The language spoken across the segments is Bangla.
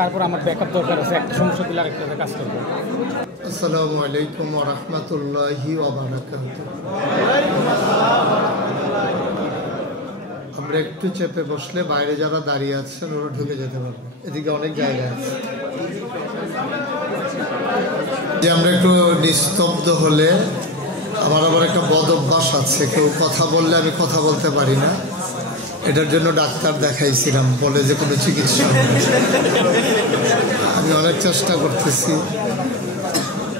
তারপর আমার ব্যাকআপ দরকার আছে, একটা সমস্যা দিলে আরেকটাতে কাজ করবো। আসসালামু আলাইকুম ওয়া রাহমাতুল্লাহি ওয়া বারাকাতুহু। আমরা একটু চেপে বসলে বাইরে যারা দাঁড়িয়ে আছেন ওরা ঢুকে যেতে পারবে, এদিকে অনেক জায়গা আছে। যে আমরা একটু নিস্তব্ধ হলে, আমার আবার একটা বদ অভ্যাস আছে, কেউ কথা বললে আমি কথা বলতে পারি না। এটার জন্য ডাক্তার দেখাইছিলাম, বলে যে কোনো চিকিৎসা আমি অনেক চেষ্টা করতেছি,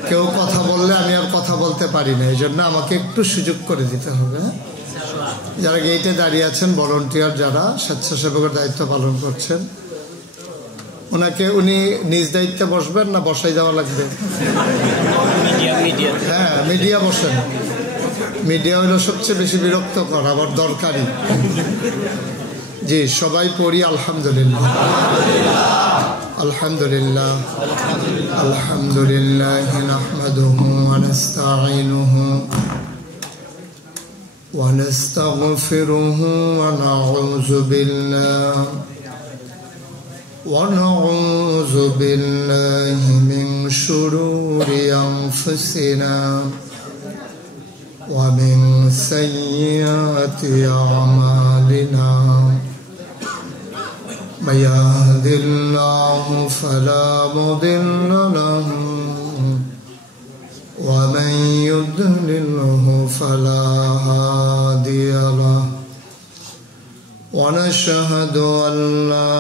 কেউ কথা বললে আমি আর কথা বলতে পারি না, এই জন্য আমাকে একটু সুযোগ করে দিতে হবে। যারা গেইটে দাঁড়িয়ে আছেন, ভলান্টিয়ার যারা স্বেচ্ছাসেবকের দায়িত্ব পালন করছেন, উনি নিজ দায়িত্বে বসবেন না বসাই যাওয়া লাগবে? হ্যাঁ, মিডিয়া বসেন। মিডিয়া হলো সবচেয়ে বেশি বিরক্তকর, আবার দরকারি। জি, সবাই পড়ি আলহামদুলিল্লাহ। আলহামদুলিল্লাহ আলহামদুলিল্লাহ নাহমাদুহু ওয়া নাস্তাঈনুহু ওয়া নাস্তাগফিরুহু ওয়া নাউযু বিল্লাহি মিন শুরুরি আনফুসিনা ওয়া মিন সাইয়্যাতি আ'মালিনা। من يهد الله فلا مضل له ومن يضلله فلا هادي له ونشهد أن لا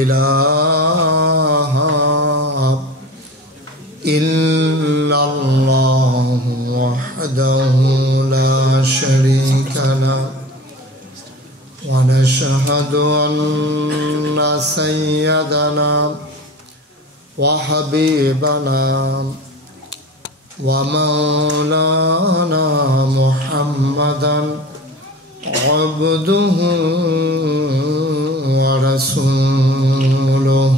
إله إلا الله وحده لا شريك له ونشهد أن سيدنا وحبيبنا ومولانا محمدا عبده ورسوله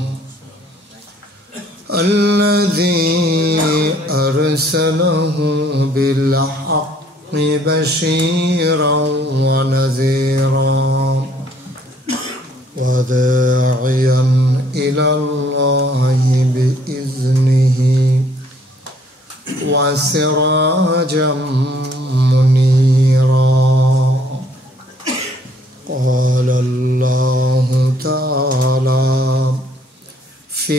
الذي أرسله بالحق بشيرا ونذيرا وداعيا إلى الله بإذنه وسراجا منيرا. قال الله تعالى في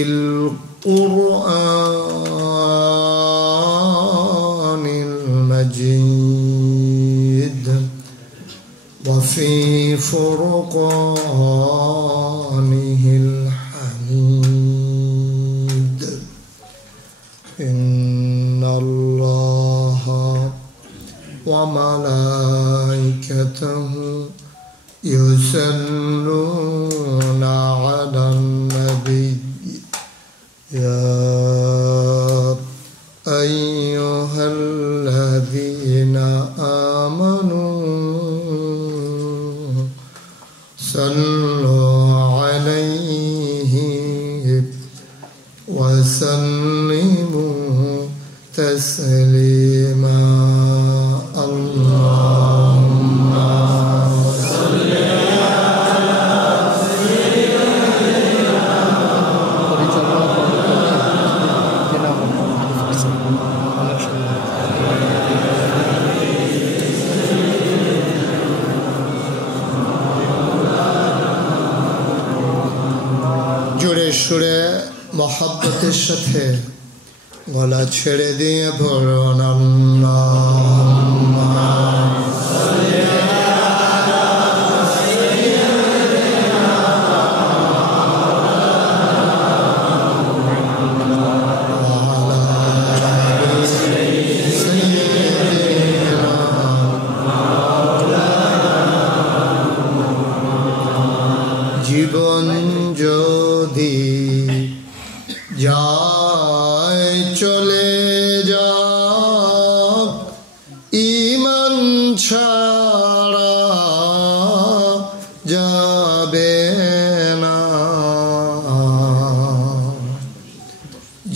القرآن المجيد وفي فرقانه الحميد إن الله وملائكته يصلون على النبي يا أيها الذين آمنوا صلوا عليه وسلموا تسليما. اللهم صل على জোরে সুরে মহব্বতের সাথে গলা ছেড়ে দিয়ে পড়ুন আল্লাহুম্মা সাল্লি আলা সাইয়্যিদিনা ওয়া আলা আলি সাইয়্যিদিনা জীবন যদি যায় চলে যাক ঈমান ছাড়া যাবে না।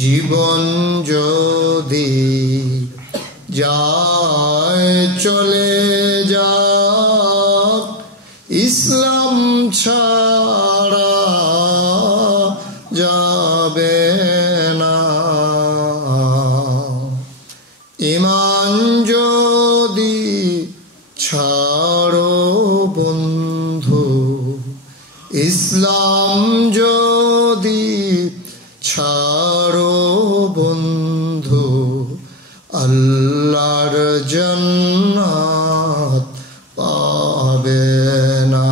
জীবন যদি যায় চলে যাক ইসলাম ছাড়া যদি ছাড়ো বন্ধু আল্লাহর জান্নাত পাবে না।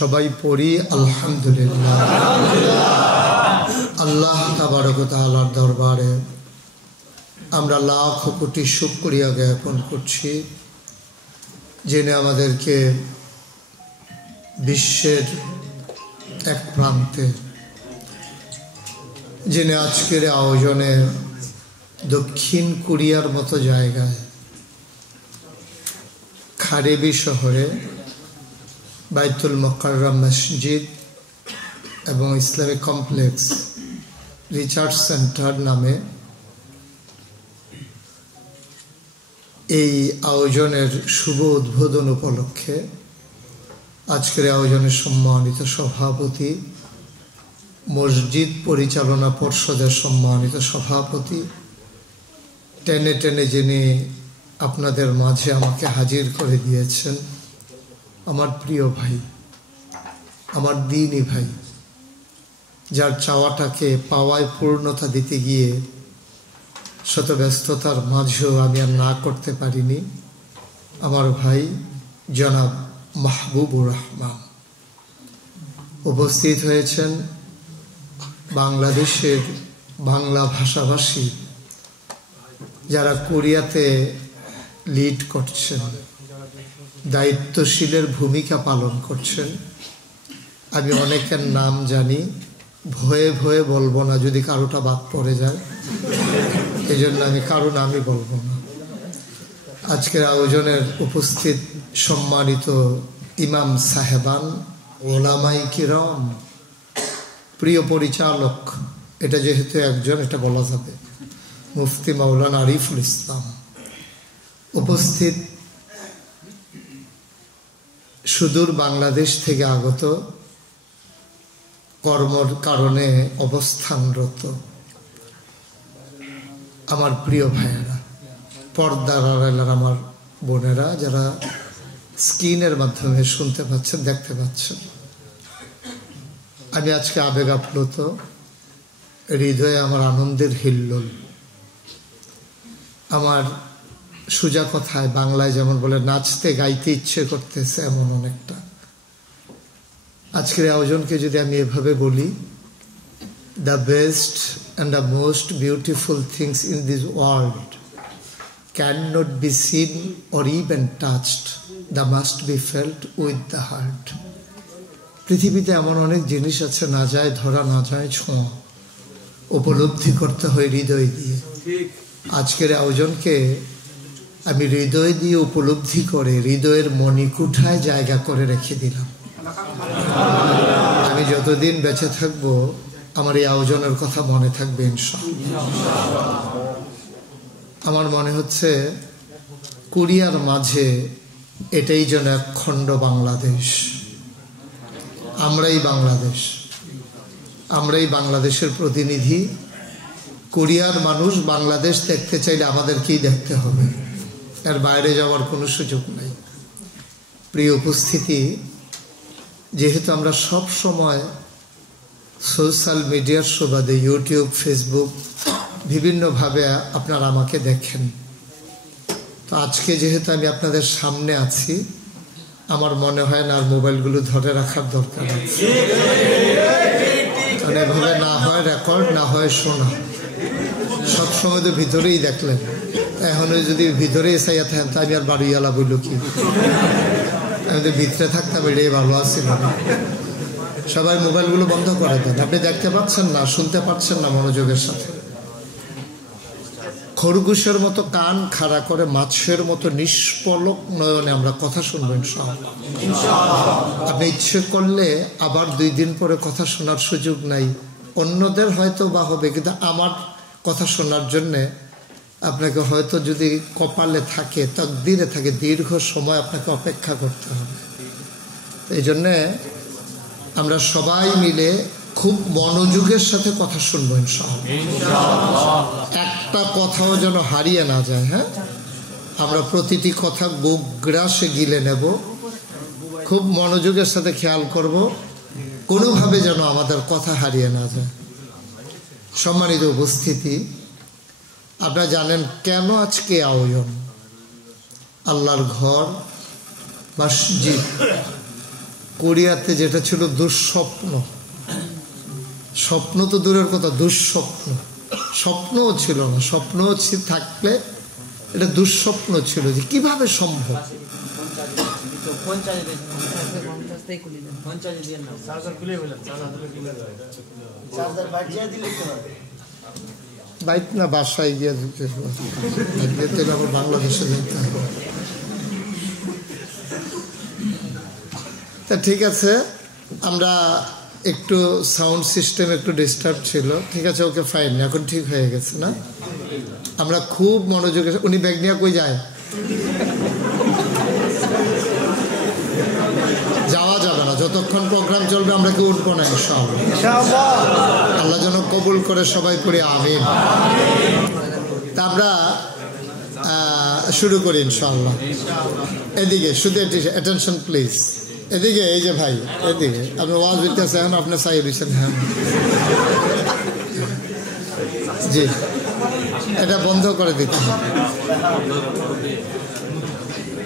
সবাই পড়ি আলহামদুলিল্লাহ। আল্লাহ তাবারক ওয়া তাআলার দরবারে আমরা লাখ কোটি শুকরিয়া জ্ঞাপন করছি, যিনি আমাদেরকে বিশ্বের এক প্রান্তে, যিনি আজকের আয়োজনে দক্ষিণ কোরিয়ার মতো জায়গায় খারেবি শহরে বাইতুল মুকাররম মসজিদ এবং ইসলামিক কমপ্লেক্স রিসার্চ সেন্টার নামে এই আয়োজনের শুভ উদ্বোধন উপলক্ষে আজকের আয়োজনের সম্মানিত সভাপতি, মসজিদ পরিচালনা পর্ষদের সম্মানিত সভাপতি, টেনে টেনে যিনি আপনাদের মাঝে আমাকে হাজির করে দিয়েছেন, আমার প্রিয় ভাই, আমার দিনই ভাই, যার চাওয়াটাকে পাওয়ায় পূর্ণতা দিতে গিয়ে শত ব্যস্ততার মাঝেও আমি আর না করতে পারিনি, আমার ভাই জনাব মাহবুবুর রহমান উপস্থিত হয়েছেন। বাংলাদেশের বাংলা ভাষাভাষী যারা কোরিয়াতে লিড করছেন, দায়িত্বশীলের ভূমিকা পালন করছেন। আমি অনেকের নাম জানি, ভয়ে ভয়ে বলবো না, যদি কারোটা বাদ পড়ে যায়, এই জন্য আমি কারো নামই বলবো না। আজকের আয়োজনের উপস্থিত সম্মানিত ইমাম সাহেবান, ওলামাই কিরাম, প্রিয় পরিচালক, এটা যেহেতু একজন এটা বলা যাবে, মুফতি মাওলানা আরিফুল ইসলাম, উপস্থিত সুদূর বাংলাদেশ থেকে আগত, কর্মর কারণে অবস্থানরত আমার প্রিয় ভাইয়েরা, পর্দার আড়ালের আমার বোনেরা, যারা স্ক্রিনের মাধ্যমে শুনতে পাচ্ছেন, দেখতে পাচ্ছেন। আমি আজকে আবেগ আপ্লুত, হৃদয়ে আমার আনন্দের হিল্লোল। আমার সোজা কথায় বাংলায় যেমন বলে নাচতে গাইতে ইচ্ছে করতেছে, এমন অনেকটা। আজকের আয়োজনকে যদি আমি এভাবে বলি, the best and the most beautiful things in this world can not be seen or even touched, the must be felt with the heart. পৃথিবীতে এমন অনেক জিনিস আছে, না যায় ধরা, না যায় ছোঁয়া, উপলব্ধি করতে হয় হৃদয় দিয়ে। আজকের আয়োজনকে আমি হৃদয় দিয়ে উপলব্ধি করে হৃদয়ের মণিকুঠায় জায়গা করে রেখে দিলাম। আমি যতদিন বেঁচে থাকব আমার এই আয়োজনের কথা মনে থাকবে ইনশাআল্লাহ। আমার মনে হচ্ছে কোরিয়ার মাঝে এটাই যেন এক খণ্ড বাংলাদেশ। আমরাই বাংলাদেশ, আমরাই বাংলাদেশের প্রতিনিধি, কোরিয়ার মানুষ বাংলাদেশ দেখতে চাইলে আমাদেরকেই দেখতে হবে, এর বাইরে যাওয়ার কোনো সুযোগ নেই। প্রিয় উপস্থিতি, যেহেতু আমরা সব সময় সোশ্যাল মিডিয়ার সুবাদে ইউটিউব, ফেসবুক বিভিন্নভাবে আপনারা আমাকে দেখেন, তো আজকে যেহেতু আমি আপনাদের সামনে আছি, আমার মনে হয় না আর মোবাইলগুলো ধরে রাখার দরকার আছে। কারণ এভাবে না হয় রেকর্ড, না হয় শোনা, সবসময় তো ভিতরেই দেখলেন। এখন যদি ভিতরেই চাইয়া থাকেন তা আমি আর বাড়িওয়ালা বলল কি, আমি তো ভিতরে থাকতাম, এটাই ভালো আছিল। সবাই মোবাইলগুলো বন্ধ করে দেন। আপনি দেখতে পাচ্ছেন না, শুনতে পাচ্ছেন না মনোযোগের সাথে। খরগোশের মতো কান খাড়া করে মাছের মতো নিষ্পলক নয়নে আমরা কথা শুনবো ইনশাআল্লাহ। আপনি ইচ্ছে করলে আবার 2 দিন পরে কথা শোনার সুযোগ নাই, অন্যদের হয়তো বা হবে, কিন্তু আমার কথা শোনার জন্যে আপনাকে হয়তো যদি কপালে থাকে, তাকদীরে থাকে, দীর্ঘ সময় আপনাকে অপেক্ষা করতে হবে। এই জন্যে আমরা সবাই মিলে খুব মনোযোগের সাথে কথা শুনবো ইনশাআল্লাহ। একটা কথাও যেন হারিয়ে না যায়। হ্যাঁ, আমরা প্রতিটি কথা গোগ্রাসে গিলে নেব, খুব মনোযোগের সাথে খেয়াল করব, কোনোভাবে যেন আমাদের কথা হারিয়ে না যায়। সম্মানিত উপস্থিতি, আপনারা জানেন কেন আজকে আয়োজন? আল্লাহর ঘর, মসজিদ। কোরিয়াতে যেটা ছিল দুঃস্বপ্ন, স্বপ্ন তো দূরের কথা, দুঃস্বপ্ন, স্বপ্নও ছিল না। স্বপ্নও থাকলে এটা দুঃস্বপ্ন ছিল যে কিভাবে সম্ভব। বাইক না বাসায় গিয়ে দিতে আমার বাংলাদেশে যেতে হবে। তা ঠিক আছে, আমরা একটু সাউন্ড সিস্টেম একটু ডিস্টার্ব ছিল, ঠিক আছে, ওকে ফাইন, এখন ঠিক হয়ে গেছে না? আমরা খুব মনোযোগে, উনি ব্যাগ নিয়ে কই যায়? যাওয়া যাবে না, যতক্ষণ প্রোগ্রাম চলবে আমরা কি উঠবো না ইনশাআল্লাহ। আল্লাহ যেন কবুল করে, সবাই করি আমিন। তা আমরা শুরু করি ইনশাআল্লাহ। এদিকে শুধু অ্যাটেনশন প্লিজ, এদিকে, এই যে ভাই এদিকে, আপনি ওয়াজ দিতেছে, এখন আপনি চাই দিচ্ছেন। হ্যাঁ জি, এটা বন্ধ করে দিতে হবে,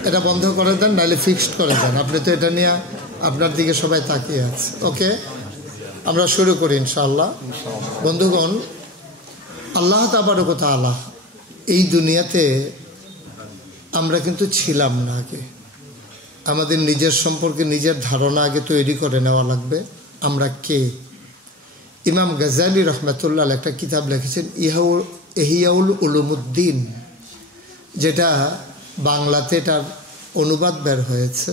এটা বন্ধ করে দেন, নাহলে ফিক্সড করে দেন। আপনি তো এটা নিয়ে আপনার দিকে সবাই তাকিয়ে আছে। ওকে, আমরা শুরু করি ইনশাআল্লাহ। বন্ধুগণ, আল্লাহ তাবারক ওয়া তাআলা এই দুনিয়াতে আমরা কিন্তু ছিলাম না আগে। আমাদের নিজের সম্পর্কে নিজের ধারণা আগে তৈরি করে নেওয়া লাগবে, আমরা কে। ইমাম গাজ্জালী রহমাতুল্লাহ একটা কিতাব লিখেছেন ইহইয়াউল উলুমুদ্দিন, যেটা বাংলাতে এটার অনুবাদ বের হয়েছে।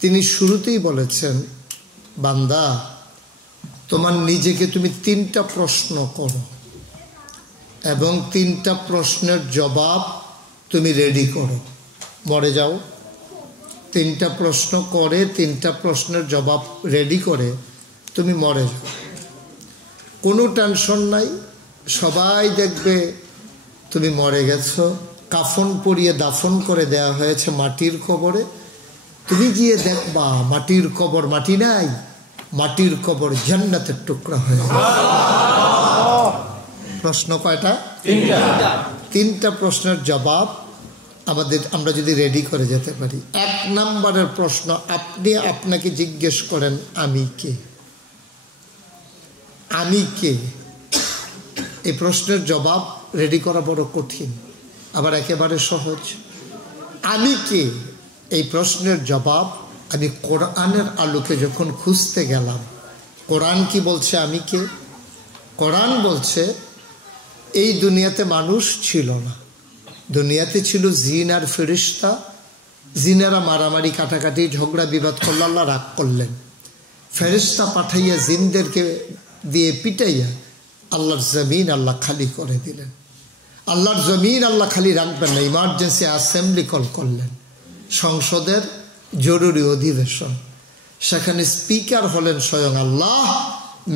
তিনি শুরুতেই বলেছেন, বান্দা, তোমার নিজেকে তুমি 3টা প্রশ্ন করো এবং 3টা প্রশ্নের জবাব তুমি রেডি করো। মরে যাও, 3টা প্রশ্ন করে 3টা প্রশ্নের জবাব রেডি করে তুমি মরে যাও। কোনো টেনশন নাই, সবাই দেখবে তুমি মরে গেছো, কাফন পরিয়ে দাফন করে দেয়া হয়েছে মাটির কবরে। তুমি গিয়ে দেখবা মাটির কবর মাটি নাই, মাটির কবর জান্নাতের টুকরা হয়ে গেছে। প্রশ্ন কয়টা? 3টা প্রশ্নের জবাব আমরা যদি রেডি করে যেতে পারি। 1 নম্বরের প্রশ্ন, আপনি আপনাকে জিজ্ঞেস করেন, আমি কে? আমি কে? এই প্রশ্নের জবাব রেডি করা বড় কঠিন, আবার একেবারে সহজ। আমি কে? এই প্রশ্নের জবাব আমি কোরআনের আলোকে যখন খুঁজতে গেলাম, কোরআন কি বলছে আমি কে? কোরআন বলছে এই দুনিয়াতে মানুষ ছিল না, দুনিয়াতে ছিল জিন আর ফেরেশতা। জিনেরা মারামারি, কাটাকাটি, ঝগড়া বিবাদ করল, আল্লাহ রাগ করলেন। ফেরেশতা পাঠাইয়া জিনদেরকে দিয়ে পিটাইয়া আল্লাহর জমিন আল্লাহ খালি করে দিলেন। আল্লাহর জমিন আল্লাহ খালি রাখবেন না, ইমার্জেন্সি অ্যাসেম্বলি কল করলেন, সংসদের জরুরি অধিবেশন। সেখানে স্পিকার হলেন স্বয়ং আল্লাহ,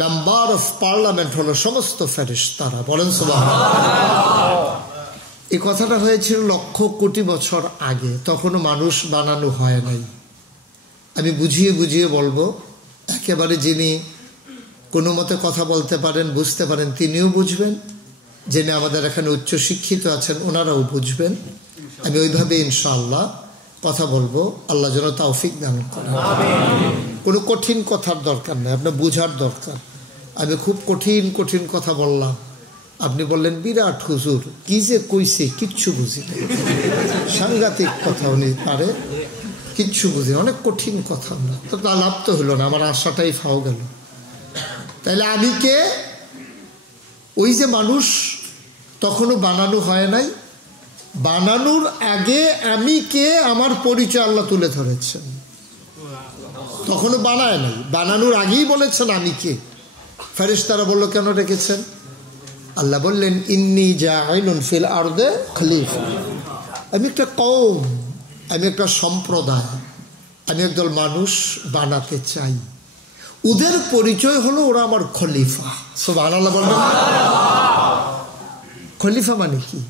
মেম্বার অফ পার্লামেন্ট হলো সমস্ত ফেরেশতারা। বলেন সুবহানাল্লাহ। এই কথাটা হয়েছিল লক্ষ কোটি বছর আগে, তখনও মানুষ বানানো হয় নাই। আমি বুঝিয়ে বুঝিয়ে বলবো, একেবারে যিনি কোনো মতে কথা বলতে পারেন, বুঝতে পারেন, তিনিও বুঝবেন, যিনি আমাদের এখানে উচ্চশিক্ষিত আছেন ওনারাও বুঝবেন। আমি ওইভাবে ইনশাআল্লাহ কথা বলবো, আল্লাহ যেন তৌফিক দান করেন। কোনো কঠিন কথার দরকার নেই, আপনার বুঝার দরকার। আমি খুব কঠিন কঠিন কথা বললাম, আপনি বললেন বিরাট হুজুর, কি যে কইছে কিচ্ছু বুঝি না, সাংঘাতিক কথা উনি পারে, কিচ্ছু বুঝি, অনেক কঠিন কথা। আমরা তো তা লাভ তো হলো না, আমার আশাটাই ফাও গেল। তাইলে আমি কে? ওই যে মানুষ তখনও বানানো হয় নাই, বানানোর আগে আমি কে আমার পরিচয় আল্লাহ তুলে ধরেছেন। তখনও বানায় নাই, বানানোর আগেই বলেছেন আমি কে। ফেরেশতারা বললো কেন রেখেছেন? আল্লাহ বললেন ইন্নী জাইলুন ফিল আরদে খলিফা, আমি একটা কওম, আমি একটা সম্প্রদায়, আমি একদল মানুষ বানাতে চাই। ওদের পরিচয় হলো ওরা আমার খলিফা। সুবহানাল্লাহ বলবেন। খলিফা মানে কি?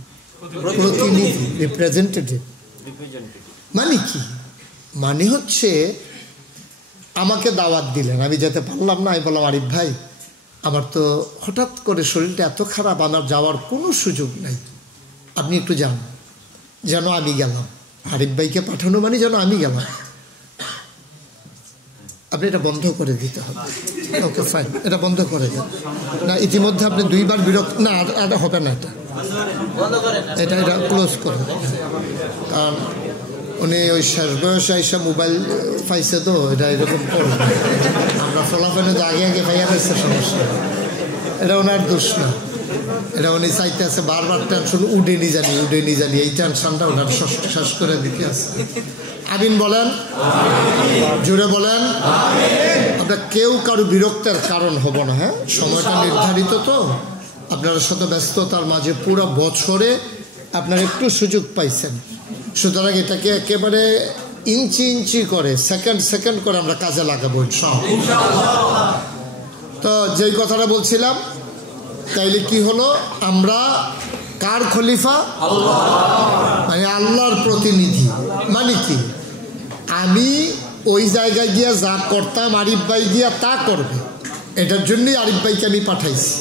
প্রতিনিধি, রিপ্রেজেন্টেটিভ। মানে কি? মানে হচ্ছে আমাকে দাওয়াত দিলেন, আমি যেতে পারলাম না, আমি বললাম আরিফ ভাই আমার তো হঠাৎ করে শরীরটা এত খারাপ, আমার যাওয়ার কোনো সুযোগ নাই, আপনি একটু যান। যেন আমি গেলাম, আরিফ ভাইকে পাঠানো মানে যেন আমি গেলাম। আপনি এটা বন্ধ করে দিতে হবে। ওকে ফাইন, এটা বন্ধ করে দেন। না ইতিমধ্যে আপনি দুইবার বিরক্ত, না আর হবে না, এটা এটা ক্লোজ করে দেন। কারণ উনি ওই শেষ বয়সে এসে মোবাইল পাইছে তো, এটা এরকম করবে। আমরা ফলাফলে তো আগে আগে পাইয়া পাইছে, সমস্যা। এটা ওনার দোষ না, এটা উনি চাইতে আছে বারবার টেনশন উডে নি জানি, এই টেনশনটা ওনার শেষ করে দিতে আছে। আমিন বলেন, জোরে বলেন। আমরা কেউ কারো বিরক্তের কারণ হব না। হ্যাঁ, সময়টা নির্ধারিত তো, আপনারা শত ব্যস্ততার মাঝে পুরো বছরে আপনারা একটু সুযোগ পাইছেন, সুতরাং এটাকে একেবারে ইঞ্চি ইঞ্চি করে, সেকেন্ড সেকেন্ড করে আমরা কাজে লাগাবো ইনশাআল্লাহ। তো যেই কথাটা বলছিলাম, তাইলে কি হলো, আমরা কার খলিফা? মানে আল্লাহর প্রতিনিধি। মানে কি? আমি ওই জায়গায় গিয়া যা করতাম আরিফ ভাই গিয়া তা করবে, এটার জন্যই আরিফ ভাইকে আমি পাঠাইছি।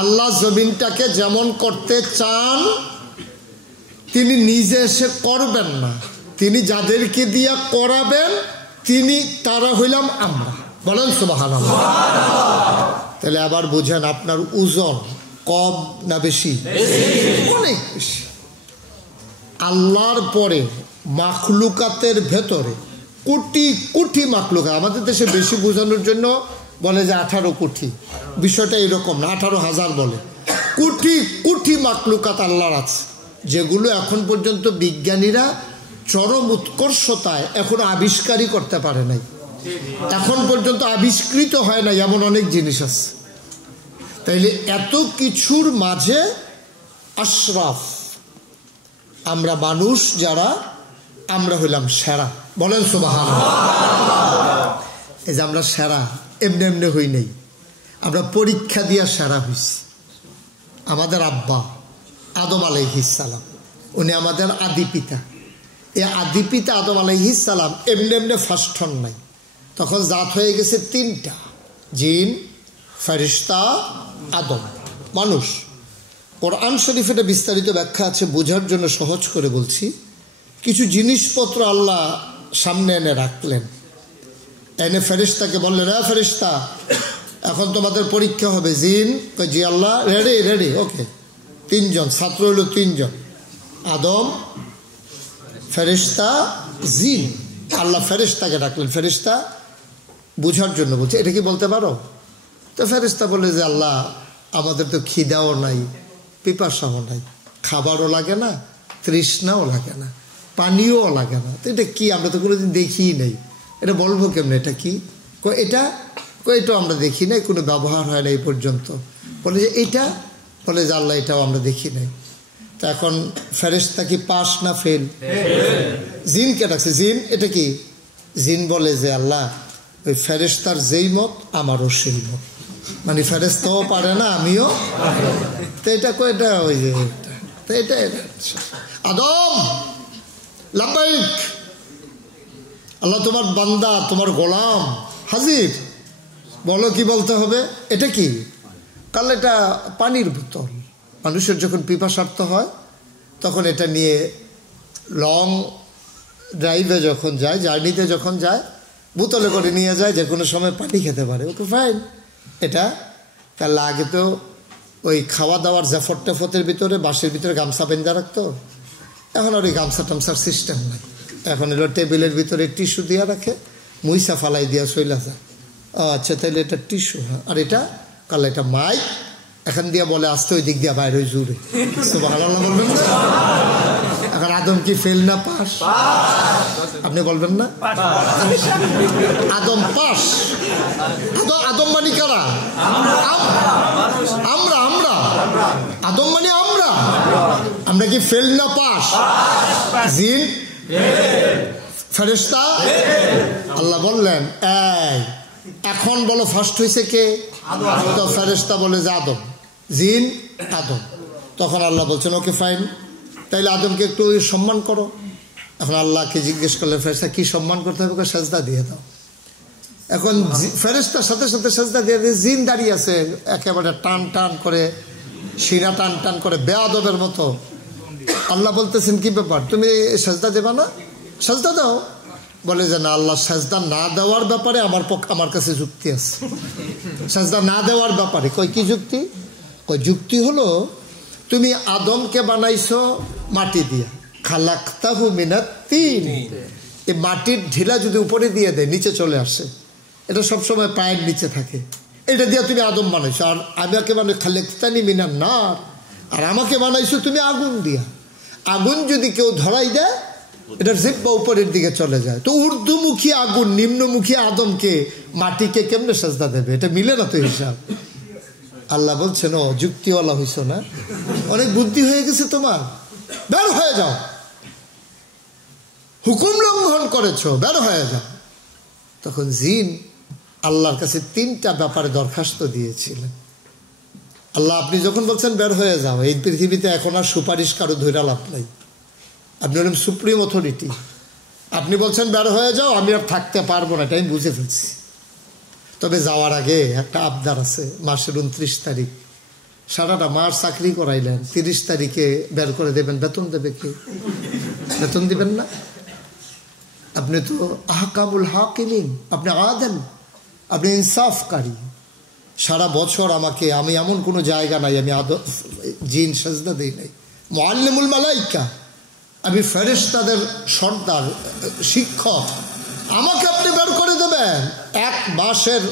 আল্লাহ জমিনটাকে যেমন করতে চান তিনি নিজে এসে করবেন না, তিনি যাদেরকে দিয়া করাবেন তারা হইলাম আমরা। বলেন সুবহানাল্লাহ। তাহলে আবার বুঝেন, আপনার ওজন কম না বেশি? অনেক বেশি। আল্লাহর পরে মাখলুকাতের ভেতরে কোটি কোটি মাখলুকাত। আমাদের দেশে বেশি বোঝানোর জন্য বলে যে 18 কোটি, বিষয়টা এরকম না, 18,000 বলে। কোটি কোটি মাখলুকাত আল্লাহর আছে, যেগুলো এখন পর্যন্ত বিজ্ঞানীরা চরম উৎকর্ষতায় এখন আবিষ্কারই করতে পারে নাই, এখন পর্যন্ত আবিষ্কৃত হয় নাই, এমন অনেক জিনিস আছে। তাইলে এত কিছুর মাঝে আশরাফ আমরা মানুষ যারা, আমরা হইলাম সেরা। বলেন সুবহানাল্লাহ। এই যে আমরা সেরা এমনি এমনি হই নাই, আমরা পরীক্ষা দিয়া সেরা হইছি। আমাদের আব্বা আদম আলাইহিস সালাম, উনি আমাদের আদি পিতা। এই আদি পিতা আদম আলাইহিস সালাম এমনি এমনি ফার্স্ট হন নাই, তখন জাত হয়ে গেছে 3টা, জিন, ফেরেশতা, আদম, মানুষ। কোরআন শরীফে এটা বিস্তারিত ব্যাখ্যা আছে, বোঝার জন্য সহজ করে বলছি। কিছু জিনিসপত্র আল্লাহ সামনে এনে রাখলেন, এনে ফেরেশতাকে বললেন, হ্যাঁ ফেরেশতা এখন তোমাদের পরীক্ষা হবে। জিন জি আল্লাহ, রেডি রেডি, ওকে। 3 জন ছাত্র হইল, 3 জন, আদম, ফেরেশতা, জিন। আল্লাহ ফেরেশতাকে ডাকলেন, ফেরেশতা বুঝার জন্য বলছে, এটা কি বলতে পারো? তো ফেরেশতা বলে যে আল্লাহ আমাদের তো খিদাও নাই, পিপাসাও নাই, খাবারও লাগে না, তৃষ্ণাও লাগে না, পানিও লাগে না, তো এটা কি? আমরা তো কোনোদিন দেখিই নেই, এটা বলবো কেমন? এটা কি? এটাও আমরা দেখি নাই, কোনো ব্যবহার হয় না এই পর্যন্ত। বলে যে এটা, বলে যে আল্লাহ এটাও আমরা দেখি নাই। তো এখন ফেরেশতা কি পাস না ফেল? জিন কে ডাকছে, জিন এটা কি? জিন বলে যে আল্লাহ ওই ফেরেশতার যেই মত আমারও সেই মত, মানে ফেরেশতাও পারে না আমিও। তো এটা কয়টা ওই যে তো এটা আদম লাব্বাইক, আল্লাহ তোমার বান্দা তোমার গোলাম হাজির। বলো কি বলতে হবে? এটা কি? কাল এটা পানির বোতল। মানুষের যখন পিপাসার্থ হয় তখন এটা নিয়ে লং ড্রাইভে যখন যায়, জার্নিতে যখন যায়, বোতলে করে নিয়ে যায়, যে কোনো সময় পানি খেতে পারে। Okay fine. এটা তার আগে তো ওই খাওয়া দাওয়ার জাফর টাফতের ভিতরে বাঁশের ভিতরে গামছা বেঁধে রাখতো। এখন আর ওই গামছা টামছার সিস্টেম নাই। এখন এলো টেবিলের ভিতরে টিস্যু দিয়ে রাখে, মুইসা ফালাই দিয়া চইলা যায়। ও আচ্ছা, তাহলে এটা টিস্যু। হ্যাঁ, আর এটা কাল এটা মাইক, এখান দিয়া বলে আসতে ওই দিক দিয়া বাইরে ওই জুড়ে। সুবহানাল্লাহ বলবেন না? এখন আদম কি ফেল না পাস? আপনি বলবেন না? আদম পাস। আদম মানে কারা? আমরা আমরা আদম মানে আমরা। আমরা কি ফেল না পাস? জিন ফেরেশতা। আল্লাহ বললেন এখন বলো ফার্স্ট হয়েছে কে? তো ফেরেশতা বলে যে আদম, জিন আদম। তখন আল্লাহ বলছেন ওকে ফাইন, তাইলে আদমকে একটু সম্মান করো। এখন আল্লাহকে জিজ্ঞেস করলেন ফেরেশতা কি সম্মান করতে হবে? সেজদা দিয়ে দাও। এখন ফেরেশতার সাথে সাথে সেজদা দিয়ে দিয়ে জিন দাঁড়িয়ে আছে একেবারে টান টান করে, শিরা টান টান করে বেয়াদবের মতো। আল্লাহ বলতেছেন কি ব্যাপার, তুমি সেজদা দেবা না? সেজদা দাও। বলে যে না, আল্লাহ সেজদা না দেওয়ার ব্যাপারে আমার কাছে যুক্তি আছে। সেজদা না দেওয়ার ব্যাপারে কই কি যুক্তি? কই যুক্তি হলো তুমি আদমকে বানাইছো মাটি দিয়া, খালাকতাহু মিনাত তিন। এই মাটির ঢিলা যদি উপরে দিয়ে দেয় নিচে চলে আসে, এটা সবসময় পায়ের নিচে থাকে। এটা দিয়ে তুমি আদম বানাইছো। আর আমাকে মানে খালাকতানি মিনান নার, আর আমাকে বানাইছো তুমি আগুন দিয়া। আগুন যদি কেউ ধরাই দেয় এটার জিহ্বা উপরের দিকে চলে যায়। তো ঊর্ধ্বমুখী আগুন নিম্নমুখী আদমকে মাটিকে কেমনে সেজদা দেবে? এটা মিলে না তো হিসাব। আল্লাহ বলছেন ও যুক্তিওয়ালা হইছ না, অনেক বুদ্ধি হয়ে গেছে তোমার, বের হয়ে যাও। হুকুম লঙ্ঘন করেছো, বের হয়ে যাও। তখন জিন আল্লাহর কাছে তিনটা ব্যাপারে দরখাস্ত দিয়েছিলেন। আল্লাহ আপনি যখন বলছেন বের হয়ে যাও, এই পৃথিবীতে এখন আর সুপারিশ কারো ধৈর্য লাভ নাই। আপনি হলেন সুপ্রিম অথরিটি। আপনি বলছেন বের হয়ে যাও, আমি আর থাকতে পারবো না, এটা আমি বুঝে ফেলছি। তবে যাওয়ার আগে একটা আবদার আছে। মাসের 29 তারিখ সারাটা মাস চাকরি করাইলেন, 30 তারিখে বের করে দেবেন। বেতন দেবে কে? বেতন দিবেন না? আপনি তো আহকামুল হাকিমিন, আপনি আদেল, আপনি ইনসাফকারী। সারা বছর আমি এমন কোনো জায়গা নাই আমি জিন সেজদা দেই নাই। মুআল্লিমুল মালাইকা, আমি ফেরেশতাদের সর্দার শিক্ষক, আমাকে আপনি বের করে দেবেন? 1 মাসের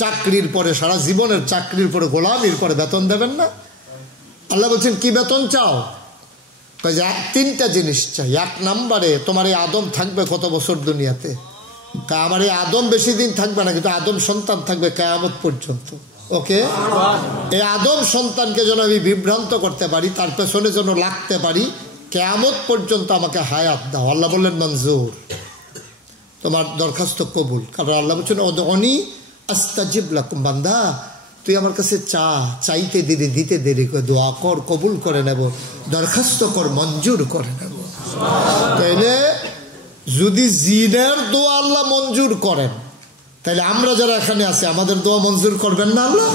চাকরির পরে, সারা জীবনের চাকরির পরে, গোলামির পরে বেতন দেবেন না? আল্লাহ বলছেন কি বেতন চাও? যে 3টা জিনিস চাই। 1 নম্বরে তোমার এই আদম থাকবে কত বছর দুনিয়াতে? আমার এই আদম বেশি দিন থাকবে না, কিন্তু আদম সন্তান থাকবে কিয়ামত পর্যন্ত। ওকে, এই আদম সন্তানকে যেন আমি বিভ্রান্ত করতে পারি, তার পেছনে যেন লাগতে পারি, কিয়ামত পর্যন্ত আমাকে হায়াত দাও। আল্লাহ বললেন মঞ্জুর, তোমার দরখাস্ত কবুল। কারণ আল্লাহ বলছেন ওদউনি আস্তাজিব লাকুম, বান্দা তুই আমার কাছে চাইতে দেরি, দিতে দেরি করে, দোয়া কর, কবুল করে নেব, দরখাস্ত কর, মঞ্জুর করে নেব। তাইলে যদি জিনের দোয়া আল্লাহ মঞ্জুর করেন, তাহলে আমরা যারা এখানে আছি আমাদের দোয়া মঞ্জুর করবেন না আল্লাহ?